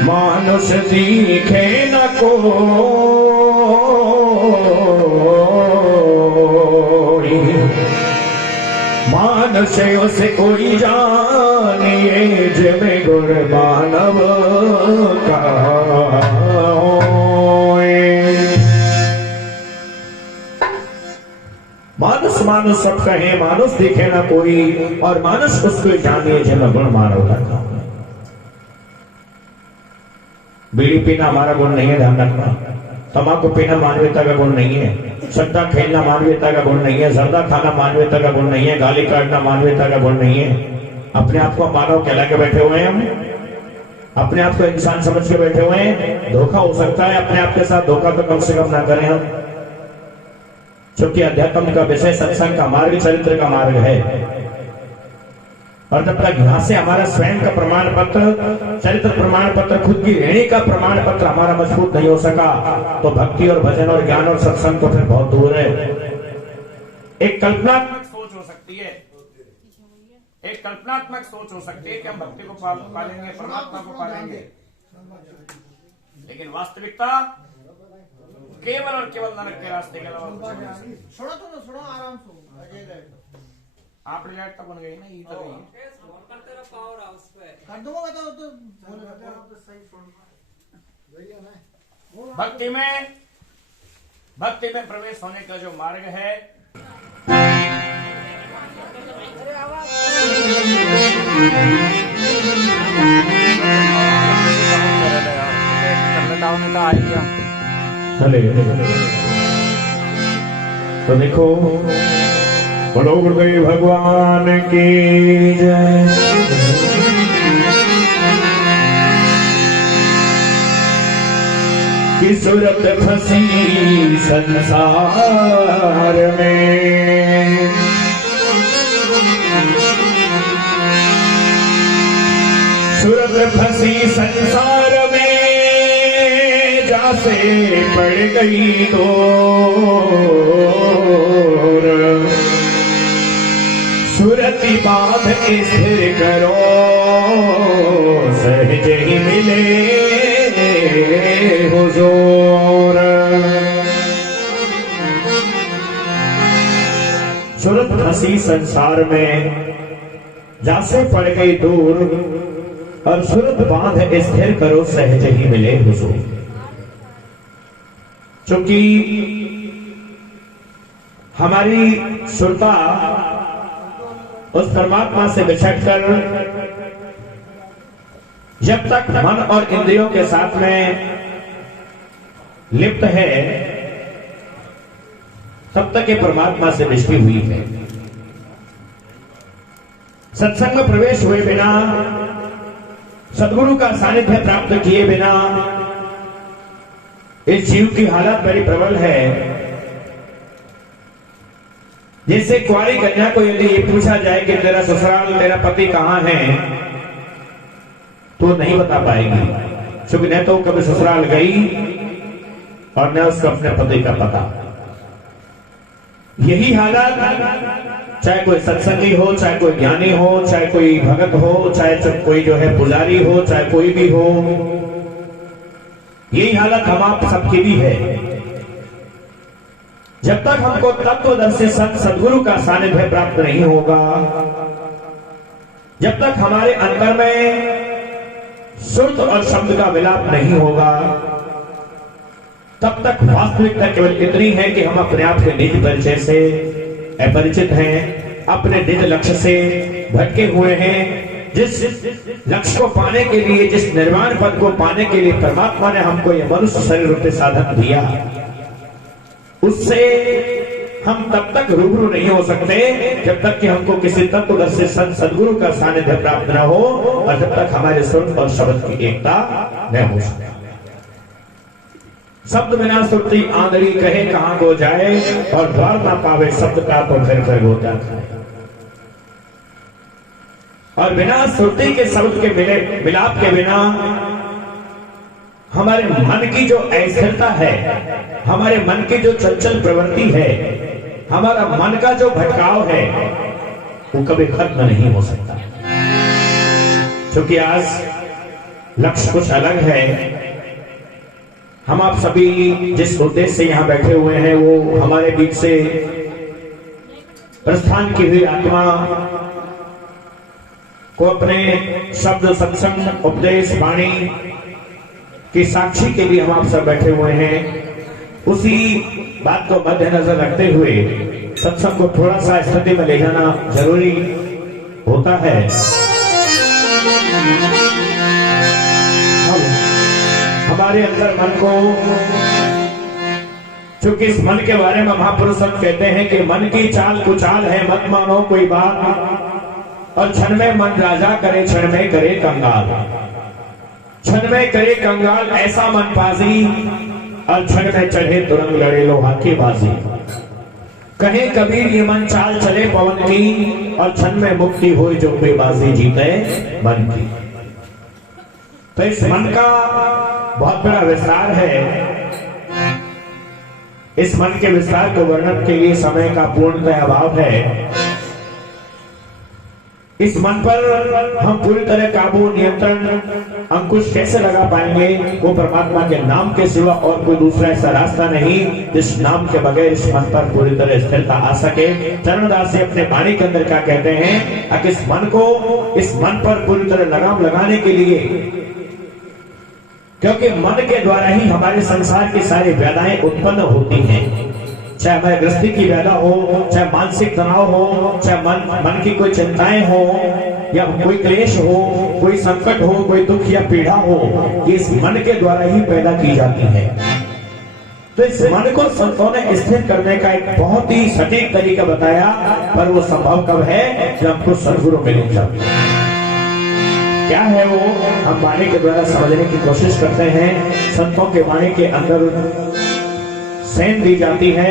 मानुष दिखे न कोई, मानुष्यों से कोई जानिए जिमे गुण मानव का। मानुष मानुष सब कहे, मानुष दिखे ना कोई, और मानुष उसको जानिए जिमे गुण मानव का। बीड़ी पीना हमारा गुण नहीं है, ध्यान रखना। तंबाकू पीना मानवीयता का गुण नहीं है। सट्टा खेलना मानवीयता का गुण नहीं है। जर्दा खाना मानवीयता का गुण नहीं है। गाली काटना मानवीयता का गुण नहीं है। अपने आप को मानव कहला के बैठे हुए हैं हम, अपने आप को इंसान समझ के बैठे हुए हैं। धोखा हो सकता है, अपने आप के साथ धोखा तो कम से कम ना करें हम, क्योंकि अध्यात्म का विषय सत्संग का मार्ग, चरित्र का मार्ग है। और जब तक यहां से हमारा स्वयं का प्रमाण पत्र, चरित्र प्रमाण पत्र, खुद की रहने का प्रमाण पत्र हमारा मजबूत नहीं हो सका, तो भक्ति और भजन और ज्ञान और सत्संग तो फिर बहुत दूर है। एक कल्पनात्मक सोच हो सकती है, एक कल्पनात्मक सोच हो सकती है कि हम भक्ति को पालेंगे, परमात्मा को पालेंगे, लेकिन वास्तविकता केवल और केवल नरक के रास्ते के अलावा सुनो आराम से आप रिजल्ट तो बन गई ना, ये तो गई कर दूंगा तो भक्ति में प्रवेश होने का जो मार्ग है, चले तो देखो, बोलो गुरुदेव भगवान की जय। कि सूरत फंसी संसार में, सूरत फंसी संसार में, जासे पड़ गई दूर, सूरती बांध स्थिर करो, सहज ही मिले हुजूर। सूरत फंसी संसार में, जासे पड़ गई दूर, और सूरत बांध स्थिर करो, सहज ही मिले हुजूर। क्योंकि हमारी सुरता उस परमात्मा से बिछड़कर जब तक मन और इंद्रियों के साथ में लिप्त है, तब तक ये परमात्मा से बिछड़ी हुई है। सत्संग में प्रवेश हुए बिना, सद्गुरु का सानिध्य प्राप्त किए बिना इस जीव की हालत बड़ी प्रबल है। जैसे कुंवारी कन्या को यदि ये पूछा जाए कि तेरा ससुराल, तेरा पति कहां है, तो नहीं बता पाएगी, क्योंकि न तो कभी ससुराल गई और न उसको अपने पति का पता। यही हालत चाहे कोई सत्संगी हो, चाहे कोई ज्ञानी हो, चाहे कोई भगत हो, चाहे कोई जो है पुजारी हो, चाहे कोई भी हो, यही हालत हम आप सबकी भी है। जब तक हमको तत्वदर्शी सद्गुरु का सानिध्य प्राप्त नहीं होगा, जब तक हमारे अंतर में सुर्त और शब्द का मिलाप नहीं होगा, तब तक वास्तविकता केवल इतनी है कि हम अपने आप के निज परिचय से अपरिचित हैं, अपने निज लक्ष्य से भटके हुए हैं। जिस लक्ष्य को पाने के लिए, जिस निर्वाण पद को पाने के लिए परमात्मा ने हमको यह मनुष्य शरीर रूपी साधन दिया, उससे हम तब तक रूबरू नहीं हो सकते जब तक कि हमको किसी तत्वदर्शी सद्गुरु का सानिध्य प्राप्त न हो, और जब तक हमारे सुर और शब्द की एकता न हो सके। शब्द बिना सुरती आंधड़ी कहे कहां को जाए, और द्वार ना पावे शब्द का तो फिर होता है। और बिना सुरती के शब्द के मिलाप के बिना हमारे मन की जो अस्थिरता है, हमारे मन की जो चंचल प्रवृत्ति है, हमारा मन का जो भटकाव है, वो कभी खत्म नहीं हो सकता। क्योंकि आज लक्ष्य कुछ अलग है। हम आप सभी जिस उद्देश्य से यहां बैठे हुए हैं, वो हमारे बीच से प्रस्थान की हुई आत्मा को अपने शब्द, सत्संग, उपदेश, वाणी की साक्षी के लिए हम आप सब बैठे हुए हैं। उसी बात को मद्देनजर रखते हुए सत्संग को थोड़ा सा स्थिति में ले जाना जरूरी होता है। हमारे अंदर मन को, चूंकि इस मन के बारे में महापुरुष सब कहते हैं कि मन की चाल कुचाल है, मत मानो कोई बात, और क्षण में मन राजा करे, क्षण में करे कंगाल। क्षण में करे कंगाल ऐसा मन पाजी, और क्षण में चढ़े तुरंग लड़े लोहा की बाजी। कहे कबीर ये मन चाल चले पवन की, और क्षण में मुक्ति हो जो कोई बाजी जीते मन की। तो इस मन का बहुत बड़ा विस्तार है। इस मन के विस्तार को वर्णन के लिए समय का पूर्णतः अभाव है। इस मन पर हम पूरी तरह काबू, नियंत्रण, अंकुश कैसे लगा पाएंगे? वो परमात्मा के नाम के सिवा और कोई दूसरा ऐसा रास्ता नहीं जिस नाम के बगैर इस मन पर पूरी तरह स्थिरता आ सके। चरणदास जी अपने वाणी के अंदर क्या कहते हैं? कि इस मन को, इस मन पर पूरी तरह लगाम लगाने के लिए, क्योंकि मन के द्वारा ही हमारे संसार की सारी व्याधाएं उत्पन्न होती हैं। चाहे हमारे गृहस्थी की व्याधा हो, चाहे मानसिक तनाव हो, चाहे मन की कोई चिंताएं हो, या कोई क्लेश हो, कोई संकट हो, कोई दुख या पीड़ा हो, ये इस मन के द्वारा ही पैदा की जाती है। तो इस मन को संतों ने स्थिर करने का एक बहुत ही सटीक तरीका बताया, पर वो संभव कब है? जब हमको सद्गुरु मिले। क्या है वो? हम वाणी के द्वारा समझने की कोशिश करते हैं। संतों के वाणी के अंदर सैन दी जाती है,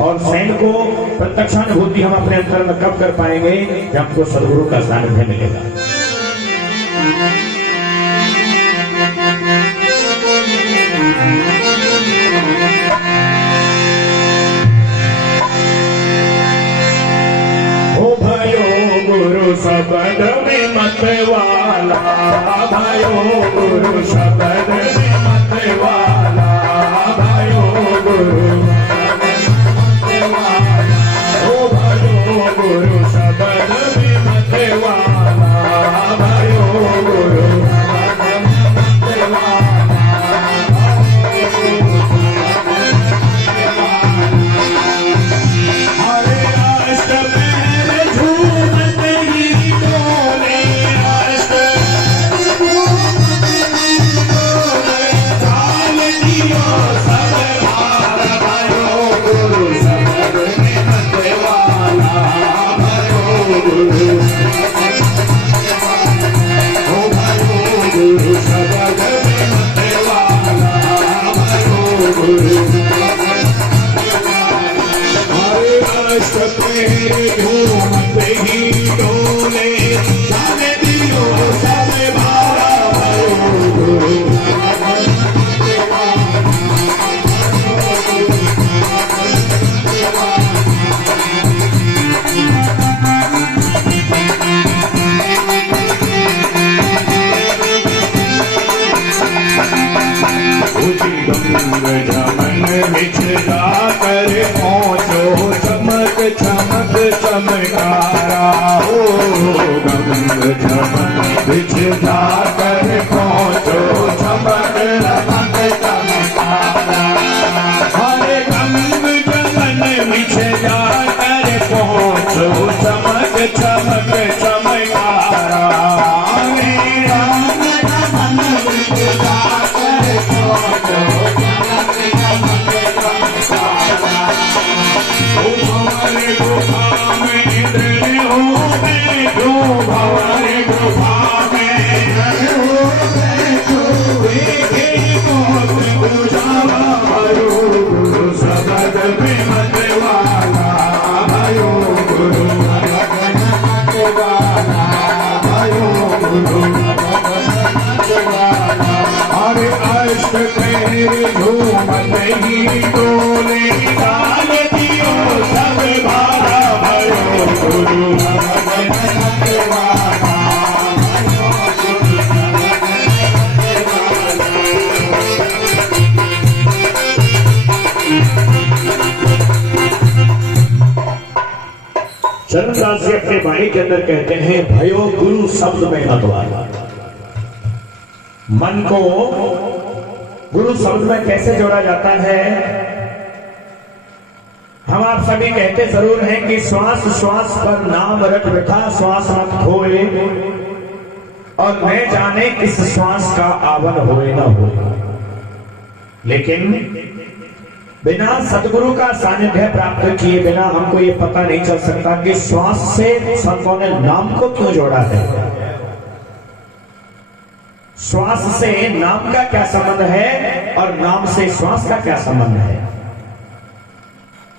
और सैन को प्रत्यक्षानुभूति हम अपने अंतर में कब कर पाएंगे? जब हमको सद्गुरु का सानिध्य मिलेगा। ओ भयो गुरु शब्द में मतवाला, भयो गुरु शब्द में मतवाला, भयो गुरु ओ भयो गुरु शब्द में मतवाला, भयो गुरु चमकारा हो गंग चमक बिछ जाकर पहुँचो, चमक चमक चमकारा। हरे गंग चमन बिछ जाकर पहुँचो, चमक चमक चमकारा। चरणदास जी अपने वाणी के अंदर कहते हैं, भयो गुरु शब्द में मतवाला। मन को गुरु शब्द में कैसे जोड़ा जाता है? हम आप सभी कहते जरूर हैं कि श्वास श्वास पर नाम रट बैठा, श्वास मत खोए, और न जाने किस श्वास का आवन होए न होए। लेकिन बिना सतगुरु का सानिध्य प्राप्त किए बिना हमको ये पता नहीं चल सकता कि श्वास से संतों ने नाम को क्यों जोड़ा है। श्वास से नाम का क्या संबंध है और नाम से श्वास का क्या संबंध है।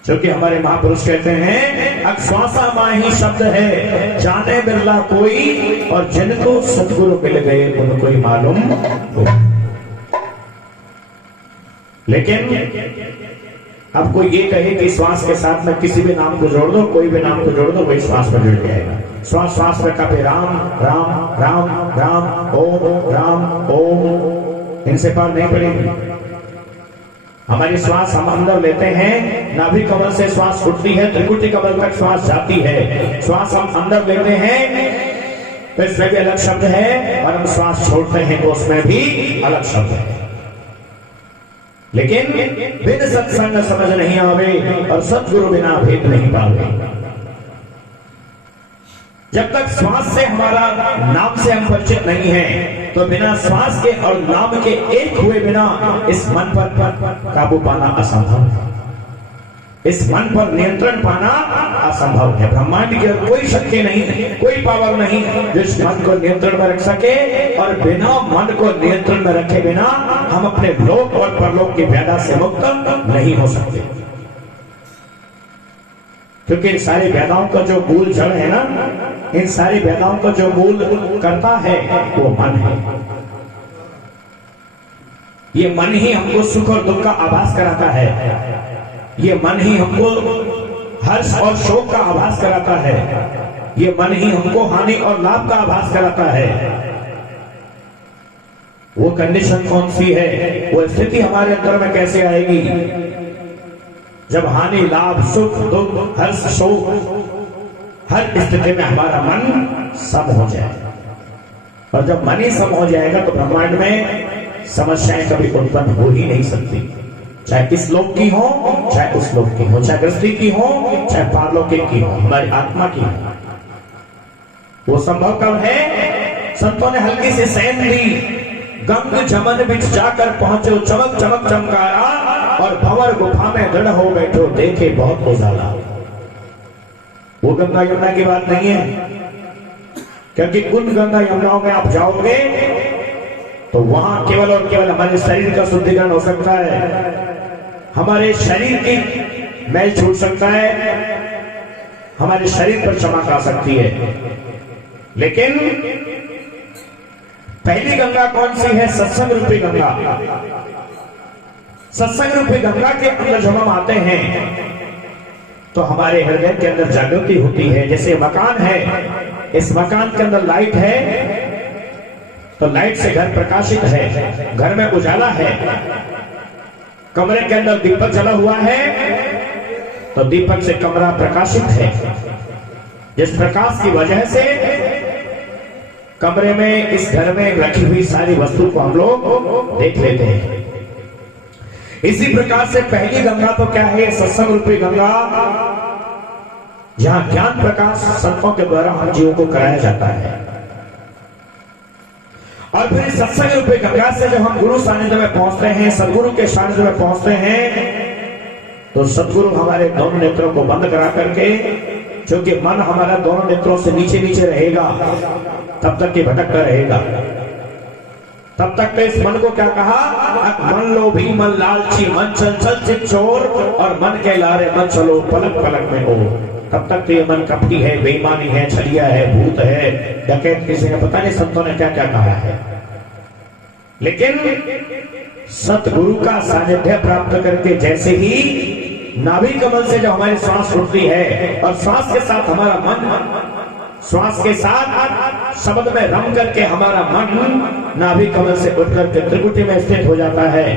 क्योंकि हमारे महापुरुष कहते हैं अश्वासा माही शब्द है, जाने बिरला कोई, और जिनको सतगुरु मिल गए उनको ही मालूम हो। लेकिन अब कोई ये कहे कि श्वास के साथ में किसी भी नाम को जोड़ दो, कोई भी नाम को जोड़ दो, वही श्वास में जुड़ जाएगा। श्वास श्वास में कभी राम राम राम राम ओम राम ओम, इनसे पार नहीं पड़ेगी। हमारी श्वास हम अंदर लेते हैं, नाभि कमल से श्वास उठती है, त्रिकुटी कमल तक श्वास जाती है। श्वास हम अंदर लेते हैं तो इसमें भी अलग शब्द है, और हम श्वास छोड़ते हैं तो उसमें भी अलग शब्द है। लेकिन बिन सत्संग समझ नहीं आवे, और सतगुरु बिना भेद नहीं पावे। जब तक श्वास से हमारा नाम से हम परिचित नहीं है, तो बिना श्वास के और नाम के एक हुए बिना इस मन पर काबू पाना असंभव है। इस मन पर नियंत्रण पाना असंभव है। ब्रह्मांड की कोई शक्ति नहीं, कोई पावर नहीं जो इस मन को नियंत्रण में रख सके, और बिना मन को नियंत्रण में रखे बिना हम अपने लोक और परलोक की व्याधा से मुक्त नहीं हो सकते। क्योंकि इन सारी व्याधाओं का जो मूल जड़ है ना, इन सारी व्याधाओं का जो मूल करता है वो मन है। ये मन ही हमको सुख और दुख का आभास कराता है। ये मन ही हमको हर्ष और शोक का आभास कराता है। ये मन ही हमको हानि और लाभ का आभास कराता है। वो कंडीशन कौन सी है, वो स्थिति हमारे अंदर में कैसे आएगी जब हानि लाभ सुख दुख हर्ष शोक हर स्थिति में हमारा मन सम हो जाए। और जब मन ही सम हो जाएगा तो ब्रह्मांड में समस्याएं कभी उत्पन्न हो ही नहीं सकती, चाहे इस लोक की हो चाहे उस लोक की हो, चाहे गृहस्थी की हो चाहे पारलौकिक की हो, हमारी आत्मा की हो। वो संभव कब है? संतों ने हल्की सी सेंध दी, गंग जमन बिच जाकर पहुंचो, चमक चमक चमकारा, और भंवर गुफा में दृढ़ हो बैठो, देखे बहुत उजाला। वो गंगा यमुना की बात नहीं है, क्योंकि उन गंगा यमुनाओं में आप जाओगे तो वहां केवल और केवल हमारे शरीर का शुद्धिकरण हो सकता है, हमारे शरीर की मैल छूट सकता है, हमारे शरीर पर चमक आ सकती है। लेकिन पहली गंगा कौन सी है? सत्संग रूपी गंगा। सत्संग रूपी गंगा के अंदर जब हम आते हैं तो हमारे हृदय के अंदर जागृति होती है। जैसे मकान है, इस मकान के अंदर लाइट है तो लाइट से घर प्रकाशित है, घर में उजाला है। कमरे के अंदर दीपक जला हुआ है तो दीपक से कमरा प्रकाशित है। जिस प्रकाश की वजह से कमरे में, इस घर में रखी हुई सारी वस्तु को हम लोग देख लेते हैं। इसी प्रकार से पहली गंगा तो क्या है? सत्संग रूपी गंगा, जहां ज्ञान प्रकाश संतों के द्वारा हम जीवों को कराया जाता है। और फिर सत्संग रूपी गंगा से जब हम गुरु सानिध्य में पहुंचते हैं, सदगुरु के सानिध्य में पहुंचते हैं, तो सदगुरु हमारे दोनों नेत्रों को बंद करा करके, क्योंकि मन हमारा दोनों नेत्रों से नीचे नीचे रहेगा, तब तक ये भटकता रहेगा। तब तक तो इस मन को क्या कहा? मन लोभी मन लालची मन चंचल चित चोर, और मन के लारे मन चलो पलक पलक में हो। तब तक तो ये मन कपटी है, बेईमानी है, छलिया है, भूत है, डकैत, किसी ने पता नहीं संतों ने क्या क्या कहा है। लेकिन सतगुरु का सानिध्य प्राप्त करके जैसे ही नाभि कमल से जब हमारी श्वास उठती है और श्वास के साथ हमारा मन, श्वास के साथ शब्द में रम करके हमारा मन नाभि कमल से उठ करके त्रिकुटी में स्थित हो जाता है,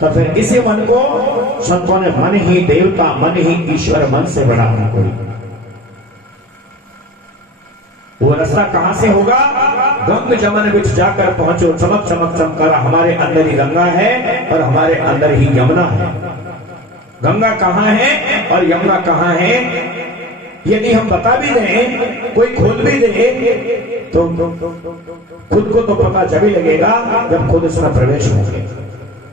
तो फिर इसी मन को संतों ने मन ही देवता, मन ही ईश्वर, मन से बड़ा कोई। वो रास्ता कहां से होगा? गंग जमन बिच जाकर पहुंचो, चमक चमक चमकारा। हमारे अंदर ही गंगा है और हमारे अंदर ही यमुना है। गंगा कहां है और यमुना कहां है, यदि हम बता भी दें, कोई खोल भी दे, तो खुद को तो पता जब ही लगेगा जब खुद इसमें प्रवेश होंगे।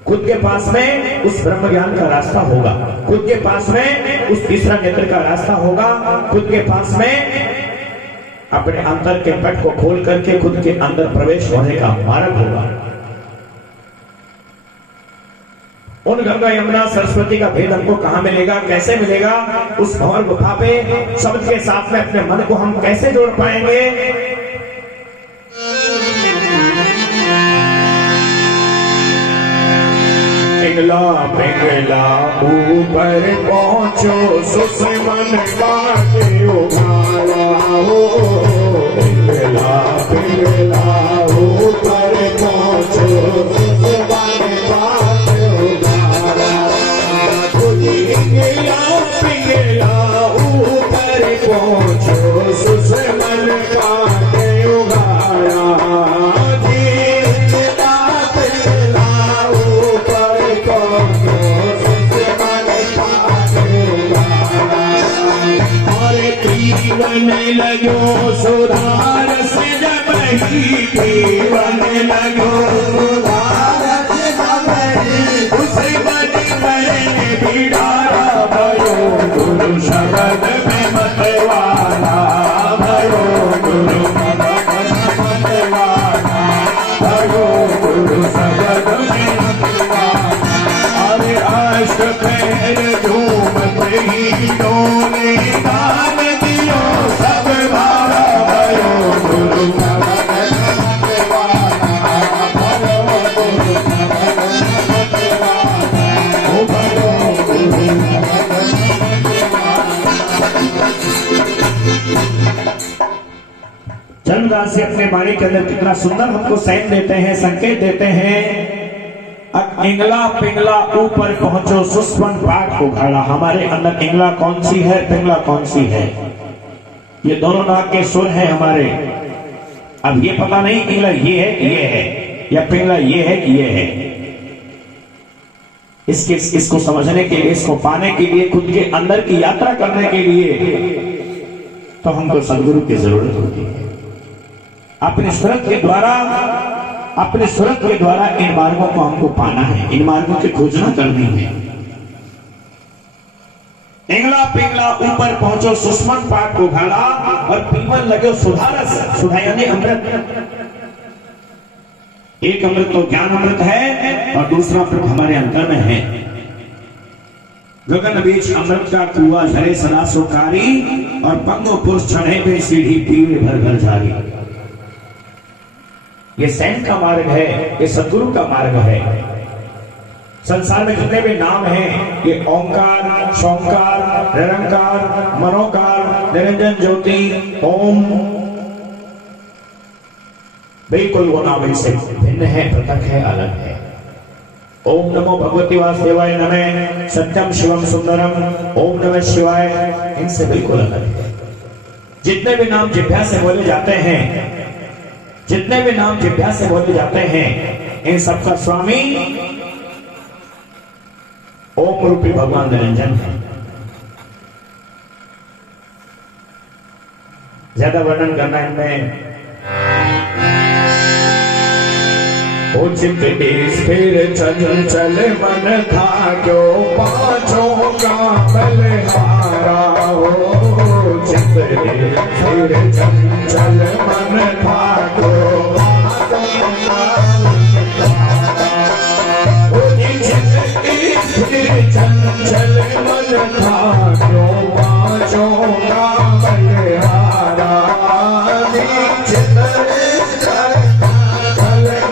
खुद के पास में उस ब्रह्म ज्ञान का रास्ता होगा, खुद के पास में उस तीसरा नेत्र का रास्ता होगा, खुद के पास में अपने अंतर के पट को खोल करके खुद के अंदर प्रवेश होने का मार्ग होगा। उन गंगा यमुना सरस्वती का भेद हमको कहां मिलेगा, कैसे मिलेगा? उस भंवर गुफा पे शब्द के साथ में अपने मन को हम कैसे जोड़ पाएंगे? पिघला पिघला ऊपर पहुंचो सुसमन बाटे उगाला हो, पिघला पिघला ऊपर पहुंचो सुसमन बाटे उगाला, पिघला पिघला ऊपर पहुंचो सुसमन बाटे उगाला, पीवन लगो सुधार से जब ही पीवन लगो सुधार से जब ही उसे बने बने बिडारा भयो गुरु शब्द में मतवाला भयो गुरु मतवाला भयो गुरु शब्द में मतवाला। अरे अष्ट पैर झूमते ही डोले गान सब भारा भयो गुरु जन्मदास से अपने वाणी के अंदर कितना सुंदर हमको साइन देते हैं, संकेत देते हैं। इंगला पिंगला ऊपर पहुंचो सुस्वन पाठ उघाड़ा। हमारे अंदर इंगला कौन सी है, पिंगला कौन सी है? ये दोनों नाक के सुर हैं हमारे। अब ये पता नहीं इंगला ये है या पिंगला ये है कि ये है। इसको समझने के लिए, इसको पाने के लिए, खुद के अंदर की यात्रा करने के लिए तो हमको सदगुरु की जरूरत होती है। अपनी सूरत के द्वारा इन मार्गों को हमको पाना है, इन मार्गों की खोजना करनी है। इंगला पिंगला ऊपर पहुंचो सुस्मन पाठ को घाला और पीवन लगे सुधारस। सुधा यानी अमृत। एक अमृत तो ज्ञान अमृत है और दूसरा अमृत हमारे अंतर में है। गगन बीच अमृत का कुआ झरे सदा सुकारी और पंगो पुरुष चढ़े पे सीढ़ी पीवे भर भर जारी। ये सैन का मार्ग है, ये सद्गुरु का मार्ग है। संसार में जितने भी नाम हैं, ये ओंकार, शोंकार, निरंकार, मनोकार, निरंजन ज्योति, ओम, बिल्कुल वो नाम इनसे भिन्न है, पृथक है, अलग है। ओम नमो भगवती वासुदेवाय नमः, सत्यम शिवम सुंदरम, ओम नमः शिवाय, इनसे बिल्कुल अलग है। जितने भी नाम जिह्वा से बोले जाते हैं, जितने भी नाम जिह्वा से बोले जाते हैं, इन सबका स्वामी ओम रूपी भगवान निरंजन है। ज्यादा वर्णन करना इनमें उचित स्थिर चंचल मन था क्यों पांचों का बलहारा हो। चित स्थिर चंचल मन था क्यों पांचों का चंचल मन था क्यों पांचों का बलिहारा। चंचल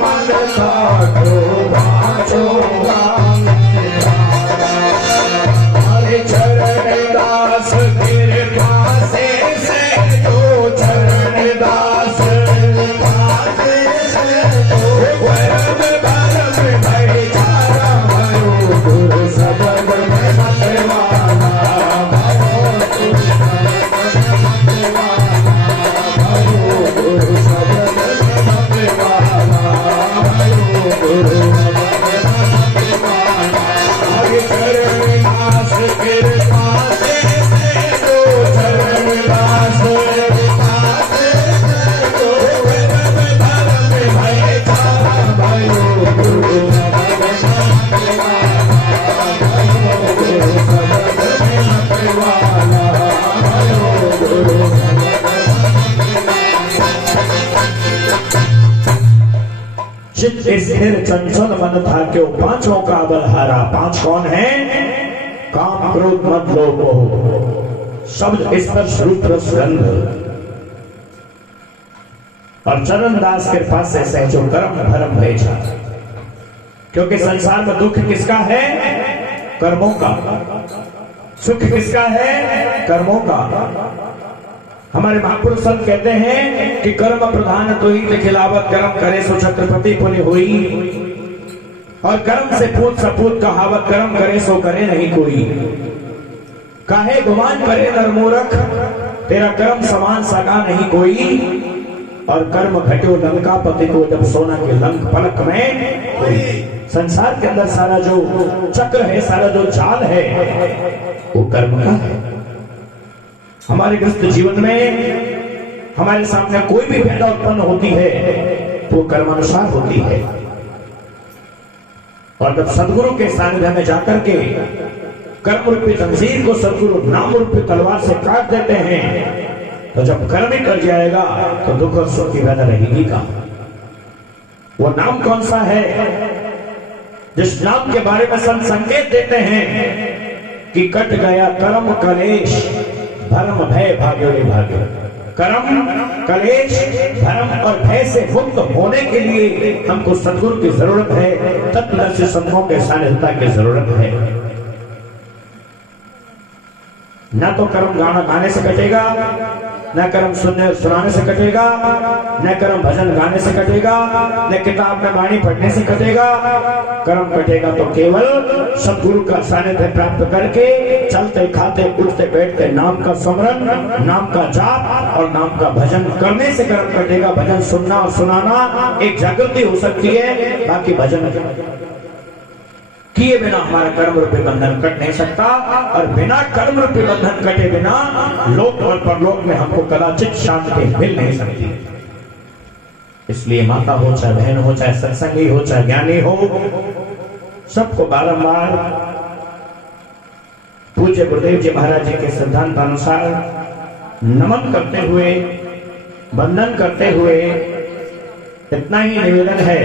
मन था क्यों पांचों का बलिहारा। हरे चरण दास तेरे पासे से जो चरण दास पासे से वरम भरम भय चारा भयो गुरु सबद में मतवाला। स्थिर चंचल मन था क्यों पांचों का बलहारा। पांच कौन है? काम क्रोध मद लोभ मोह, शब्द स्पर्श रूप रस गंध और चरण दास कृपा से सहजो कर्म भरम भेजा। क्योंकि संसार में दुख किसका है? कर्मों का। सुख किसका है? कर्मों का। हमारे महापुरुष संत कहते हैं कि कर्म प्रधान तो ही खिलावत कर्म करे सो छत्रपति पुनि हुई, और कर्म से पूत सपूत कहावत कर्म करे सो करे नहीं कोई। काहे गुमान करे नर मूरख तेरा कर्म समान सगा नहीं कोई, और कर्म घटो लंका पति को जब सोना के लंक पलक में कोई। संसार के अंदर सारा जो चक्र है, सारा जो जाल है, वो कर्म का है। हमारे ग्रस्त जीवन में हमारे सामने कोई भी भेदा उत्पन्न होती है तो कर्मानुसार होती है। और जब सदगुरु के सानिध्य में जाकर के कर्म रूपी जंजीर को सदगुरु नाम रूपी तलवार से काट देते हैं, तो जब कर्म ही कर जाएगा तो दुख और सुख की वेदना रहेगी कहां? वो नाम कौन सा है जिस नाम के बारे में संत संकेत देते हैं कि कट गया कर्म कलेश धर्म भय भाग्यो रे भाग्यो। कर्म कलेश धर्म और भय से मुक्त होने के लिए हमको सदगुरु की जरूरत है, तत्वदर्शी संतों के सानिध्यता की जरूरत है। न तो कर्म गाना गाने से कटेगा, न कर्म सुनने सुनाने से कटेगा, न कर्म भजन गाने से कटेगा, न किताब में वाणी पढ़ने से कटेगा। कर्म कटेगा तो केवल सदगुरु का सानिध्य प्राप्त करके चलते खाते उठते बैठते नाम का स्मरण, नाम का जाप और नाम का भजन करने से कर्म कटेगा। भजन सुनना और सुनाना एक जागृति हो सकती है, बाकी भजन किए बिना हमारा कर्म रूपी बंधन कट नहीं सकता, और बिना कर्म रूपी बंधन कटे बिना लोक और परलोक में हमको कदाचित शांति मिल नहीं सकती। इसलिए माता हो चाहे बहन हो चाहे सत्संगी हो चाहे ज्ञानी हो, सबको बारंबार पूज्य गुरुदेव जी महाराज जी के सिद्धांत अनुसार नमन करते हुए, वंदन करते हुए इतना ही निवेदन है,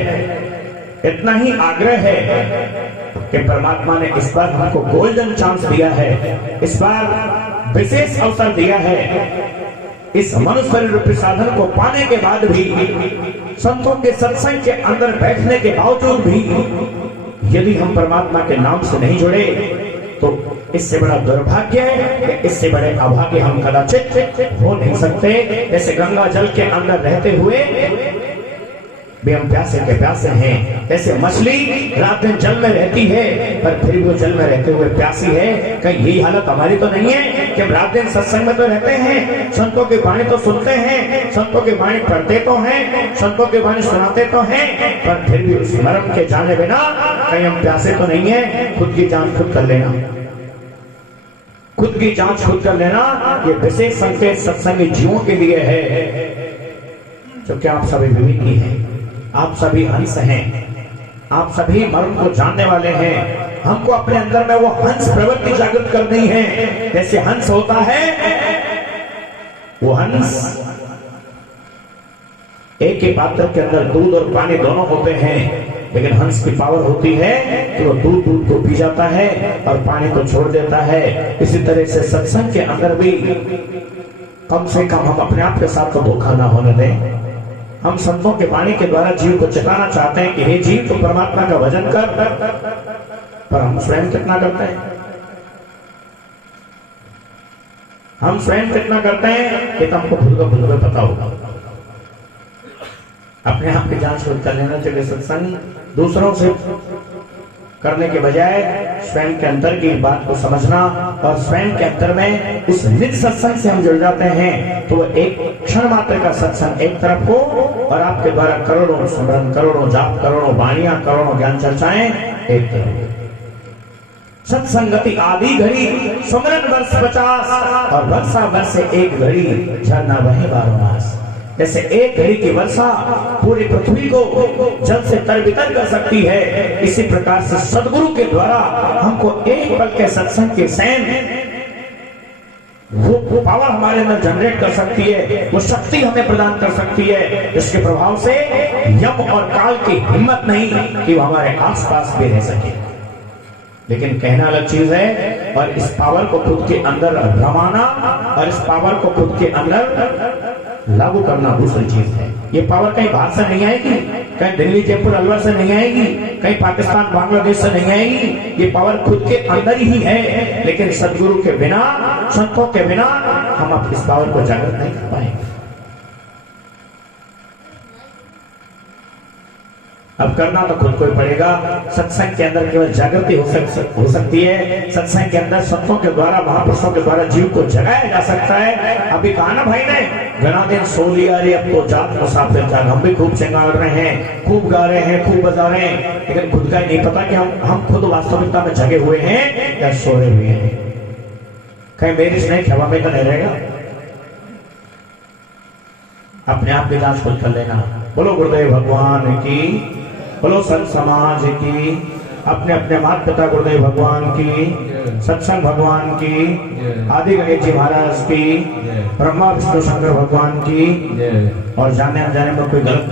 इतना ही आग्रह है कि परमात्मा ने इस बार हमको गोल्डन चांस दिया है, इस बार विशेष अवसर दिया है। इस मनुष्य रूपी साधन को पाने के बाद भी, संतों के सत्संग के अंदर बैठने के बावजूद भी यदि हम परमात्मा के नाम से नहीं जुड़े तो इससे बड़ा दुर्भाग्य है, इससे बड़े अभाग्य हम कदाचित हो नहीं सकते। जैसे गंगा जल के अंदर रहते हुए भी हम प्यासे के प्यासे हैं, ऐसे मछली रात दिन जल में रहती है पर फिर भी वो जल में रहते हुए प्यासी है। कहीं यही हालत हमारी तो नहीं है कि हम रात दिन सत्संग में तो रहते हैं, संतों की वाणी तो सुनते हैं, संतों की वाणी पढ़ते तो हैं, संतों की वाणी सुनाते तो हैं, पर फिर भी उस मरम के जाने बिना कहीं हम प्यासे तो नहीं है। खुद की जांच खुद कर लेना, खुद की जांच खुद कर लेना। ये विशेष संकेत सत्संगी जीवों के लिए है, क्योंकि आप सभी विवेकी हैं, आप सभी हंस हैं, आप सभी मर्म को जानने वाले हैं। हमको अपने अंदर में वो हंस प्रवृत्ति जागृत करनी है। जैसे हंस होता है, वो हंस एक ही पात्र के अंदर दूध और पानी दोनों होते हैं, लेकिन हंस की पावर होती है कि वो दूध को पी जाता है और पानी को छोड़ देता है। इसी तरह से सत्संग के अंदर भी कम से कम हम अपने आप के साथ तो धोखा ना होने दें। हम संतों के वाणी के द्वारा जीव को चेताना चाहते हैं कि हे जीव, तो परमात्मा का भजन कर, पर हम स्वयं कितना करते हैं? हम स्वयं कितना करते हैं कि तुमको खुद को पता होगा। अपने आप की जांच खुद कर लेना चाहिए। सत्संग दूसरों से करने के बजाय स्वयं के अंदर की बात को समझना, और स्वयं के अंदर में उस निज सत्संग से हम जुड़ जाते हैं तो एक क्षण मात्र का सत्संग एक तरफ हो, और आपके द्वारा करोड़ों स्मरण, करोड़ों जाप, करोड़ों वाणियां, करोड़ों ज्ञान चर्चाएं एक तरफ। सत्संगति आदि घड़ी सुमरन वर्ष 50 और वर्षा वर्ष एक घड़ी झरना वही 12 मास। जैसे एक घड़ी की वर्षा पूरी पृथ्वी को जल से तरबितर कर सकती है, इसी प्रकार से सदगुरु के द्वारा हमको एक पल के सत्संग के सैन वो पावर हमारे अंदर जनरेट कर सकती है, वो शक्ति हमें प्रदान कर सकती है, जिसके प्रभाव से यम और काल की हिम्मत नहीं कि वो हमारे आसपास भी रह सके। लेकिन कहना अलग चीज है, और इस पावर को खुद के अंदर रमाना और इस पावर को खुद के अंदर लागू करना दूसरी चीज है। ये पावर कहीं बाहर से नहीं आएगी, कहीं दिल्ली जयपुर अलवर से नहीं आएगी, कहीं पाकिस्तान बांग्लादेश से नहीं आएगी। ये पावर खुद के अंदर ही है, लेकिन सदगुरु के बिना, संतों के बिना हम अब इस पावर को जागृत नहीं कर पाएंगे। अब करना तो खुद को ही पड़ेगा। सत्संग के अंदर केवल जागृति हो सकती है, सत्संग के अंदर संतों के द्वारा, महापुरुषों के द्वारा जीव को जगाया जा सकता है। अभी कहा ना भाई ने, घना दिन सो लिया रे अब तो जात मुसाफिर जाग। हम भी खूब श्रृंगार रहे हैं, खूब गा रहे हैं, खूब बजा रहे हैं, लेकिन खुद का ही नहीं पता कि हम खुद वास्तविकता में जगे हुए हैं या सोए हुए हैं। कहीं मेरी नहीं हवा में तो नहीं रहेगा। अपने आप की जांच खुद कर लेना। बोलो गुरुदेव भगवान की, बोलो संत समाज की, अपने अपने माता पिता गुरुदेव भगवान की, सत्संग भगवान की, आदि गणेश जी महाराज की, ब्रह्मा विष्णु शंकर भगवान की, और जाने अनजाने में कोई गलत